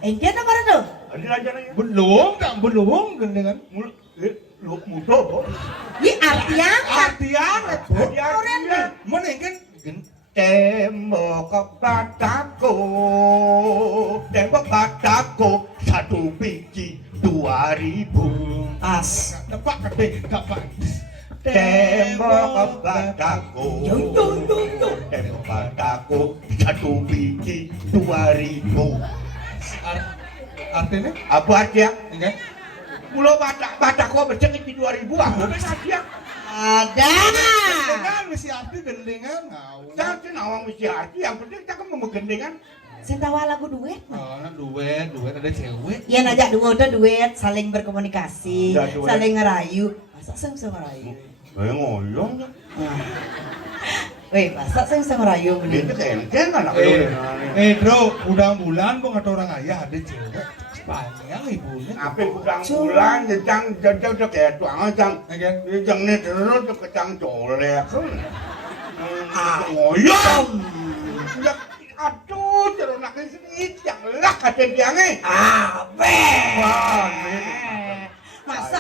engke nomor itu Ada aja ya Belum gendengan. Mudah kok artian Artian menengken Tembok padaku Satu biji 2.000 pas tepak kedeng kapan. Tembok padaku Tembok padaku Satu biji 2.000 Artinya Apa artinya? enggak? Mula padaku bercengit di 2.000 Apa artinya? ada Gendengan mesti arti gendengan ngau. Jangan nawang mesti arti Yang penting kita kan mau gendengan saya tahu lagu duet Oh, nah duet ada cewek. ya najak duet saling berkomunikasi Ya, duet. saling ngerayu masa saya bisa ngerayu Ngoyong weh masa saya bisa ngerayu Dia bener kenten anak Bro, udang bulan kok kata orang ayah ada cewek. Panjang ibunya. Apa udang bulan jang udah kayak tuang jang Enggak? jang nih terus tuh kecang colek ngoyong aduh terus nak sini yang lah kata dia nih masa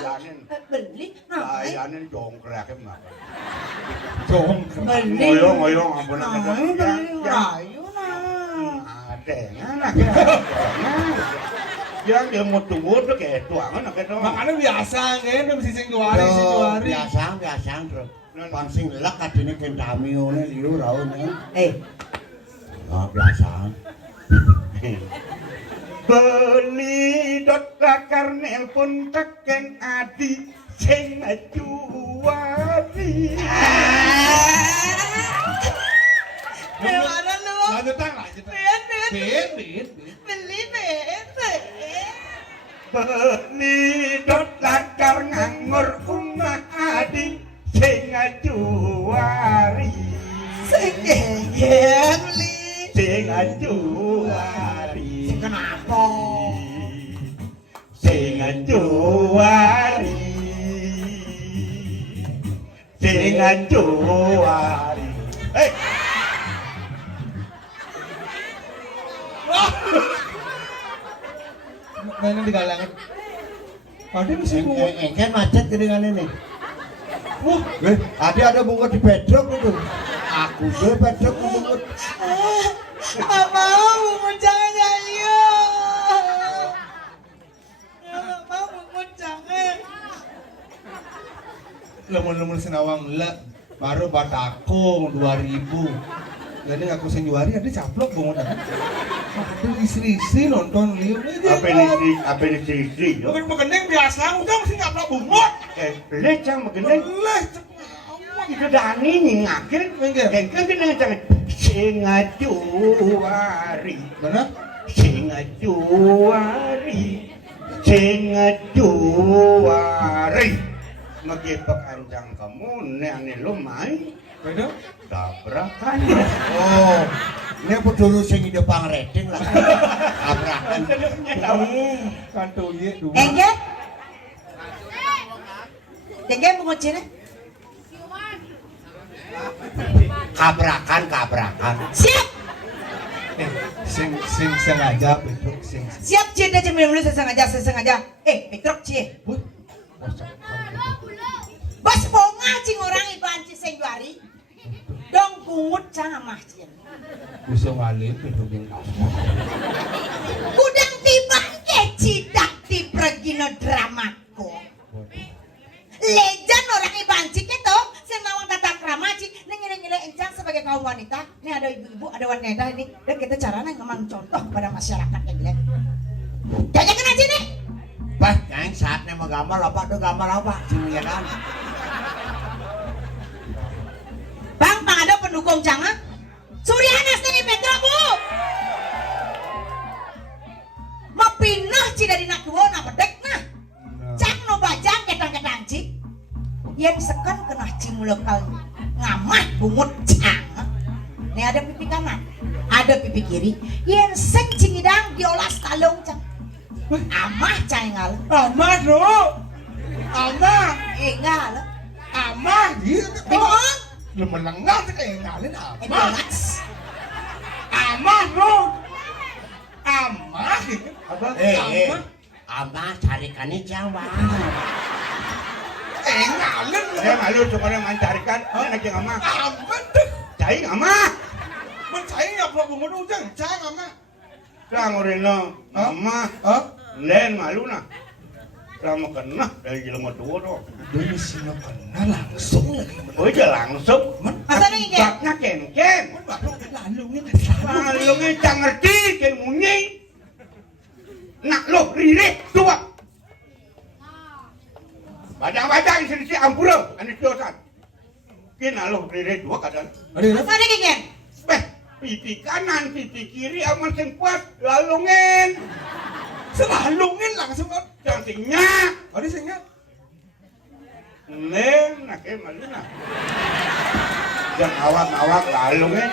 beli nah layanin jongkrek emang Jong. beli ngoyong ampun nah beli ngerayu nah ada anak yang dia mau tunggu tuh kayak tuang anak itu Makanya biasa kan mesti sing duari. biasa terus pangsing lelak katine kentamio ne liu raun ya biasa beli dot kakar nelpon teken adi sing juari Gimana lu? Lanjut. Iya, Beli bet. Beli dot lakar nganggur umah adi sing ajuari. Sing geger beli. Sing ajuari. Kenapa? Sing ajuari. Sing ajuari. Mainan di galangan. Padahal bisa Engken macet dengan ini. Tadi ada bunga di bedrock itu. Aku tuh bedrock bunga. Nggak mau, Bungut jangan ayo. Nggak mau, Bungut jangan. lemon senawang lah baru batakung 2000. Jadi aku senjuari ada caplok bangun ada istri-istri nonton liur aja. Apa ini istri? Bukan mengeneng biasa, udah mesti caplok bungut. Lecang mengeneng. Itu Dani nyingakir. Kengkeng kena jangan. Sing ajuari. Mana? Sing ajuari. Sing ajuari. Magipak anjang kamu ane lumai. Beda? Tabrakan. Oh, ini apa dulu sing ide pangreding lah. Tabrakan. Kanto iya dua. Engge? Engge Bungut sini? Kabrakan. Siap! Sing sengaja betul sing. Siap Cie, dia cemil dulu sesengaja. Petruk Cie. Bos bonga cing orang iban sing juari. Dong Bungut camah Cie. Bisa ngalim betul yang. Udang tibang kecidak di pergino dramako. Lejan orang ibanci itu semawang tata kramaci ngile encang sebagai kaum wanita. Ini ada ibu-ibu, ada wanita ini dan kita caranya ngemang contoh kepada masyarakat yang gila. Jangan kena sini. Bah, yang saatnya mau gambar apa tuh gambar apa? Sini kan. Bang ada pendukung jangan. Suryanas ini Petro Bu. Mau pindah ci dari nak dua nak bedek nah. Cang no bajang ketang-ketang ci. Yang sekan kena cimulekal ngamah Bungut cang. Ini ada pipi kanan, ada pipi kiri. Yang seng cingidang diolas talung cang. Amah caingal. Amah bro. Amah. Engal. Amah gitu. Bingung? Lemenengah kayak ngalin amah. Diolas. Amah bro. Amah gitu. Apa? Amah carikannya jangan. Ngalin. Saya malu cuma yang mencarikan. Ini lagi ngama. Amah tuh. Cai ngama. Mencari nggak perlu bungut ujang. Cang amah. Kamu reno ngama. Hah? Len malu nah. Kamu kena dari jelema tua doh. Dari sini kena langsung lagi. Oh iya langsung. Masa nih Ken? Baknya ken. Lalu ini Lalu ngecang ngerti ken munyi. Nak lo ririk tua. Bajang-bajang sini ampura. Ani dosan. Kena lo ririk dua kadang. Masa nih Ken? Pipi kanan, pipi kiri aman sing kuat lalungen. Selalungin langsung kan. Cantiknya. Ada singnya. Neng nak maluna. Jangan awak lalungen.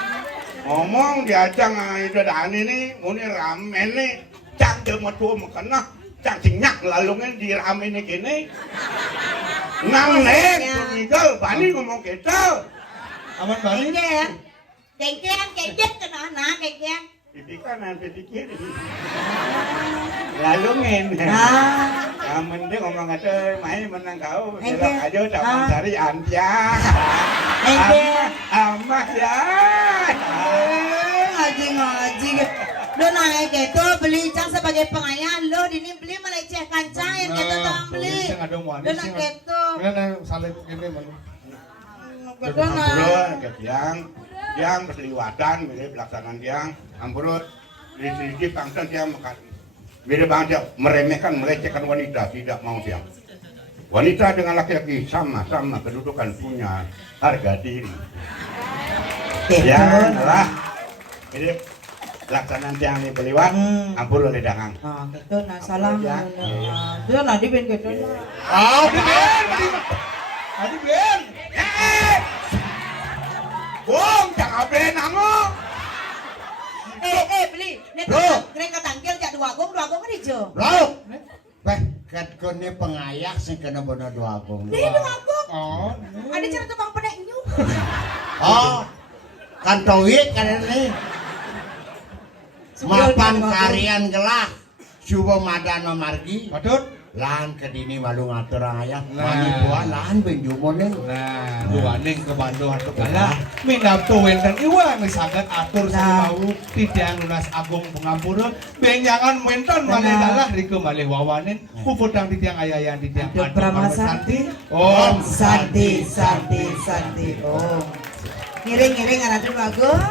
Ngomong diajang itu Dani nih, muni ramen nih. Cang de metu makana. Cantiknya lalungen di ramen nih kene. Nang neng, tinggal Bani ngomong gitu. Aman Bani. Kengkeng kena nah kengkeng. Pipi kanan, pipi kiri. Lalungen. Yang penting ngomong kata main menang kau. Jelak aja dapat cari anjang. Amah ya. Ngaji. Lo naik gitu beli cang sebagai pengayaan lo dini beli melecehkan cang yang gitu tuh beli. Lo naik gitu. Mana salib ini mana? Gitu nah. Yang berseliwatan, mirip pelaksanaan yang ambrut, sedikit bangsa yang makan. Mirip bangsa meremehkan, melecehkan wanita, tidak mau dia. Wanita dengan laki-laki sama-sama kedudukan punya harga diri. Janganlah mirip laksanaan tiang ini beliwat ampun oleh dangang. Ah, gitu nah salam. Ya. Itu nanti ben gitu. Adi Ben, Adi Ben. Bong, jangan Ben ango. Beli. Nek Bro. keren katangkil jak dua gong kan ijo. Bro. Beh, kat kene pengayak sing kena bono dua agung. Dia dua gong. Oh. Ada cara tukang penek nyu. Oh. Kan tauhid kan ini. Mapan karian gelah. Subo madana margi. Patut. Lan kedini malu ngatur ayah. Nah. Mani buah lan benjumonen. Nah, duaning ke Bandung atau kalah minap tuwen dan iwa misalkan atur Nah. mau tidak lunas agung pengampura benjangan menton malih dalah riku malih wawanin puputang di tiang ayayan di tiang Hidup Brahmasanti. Om Santi. Oh. Ngiring-ngiring anak bagus.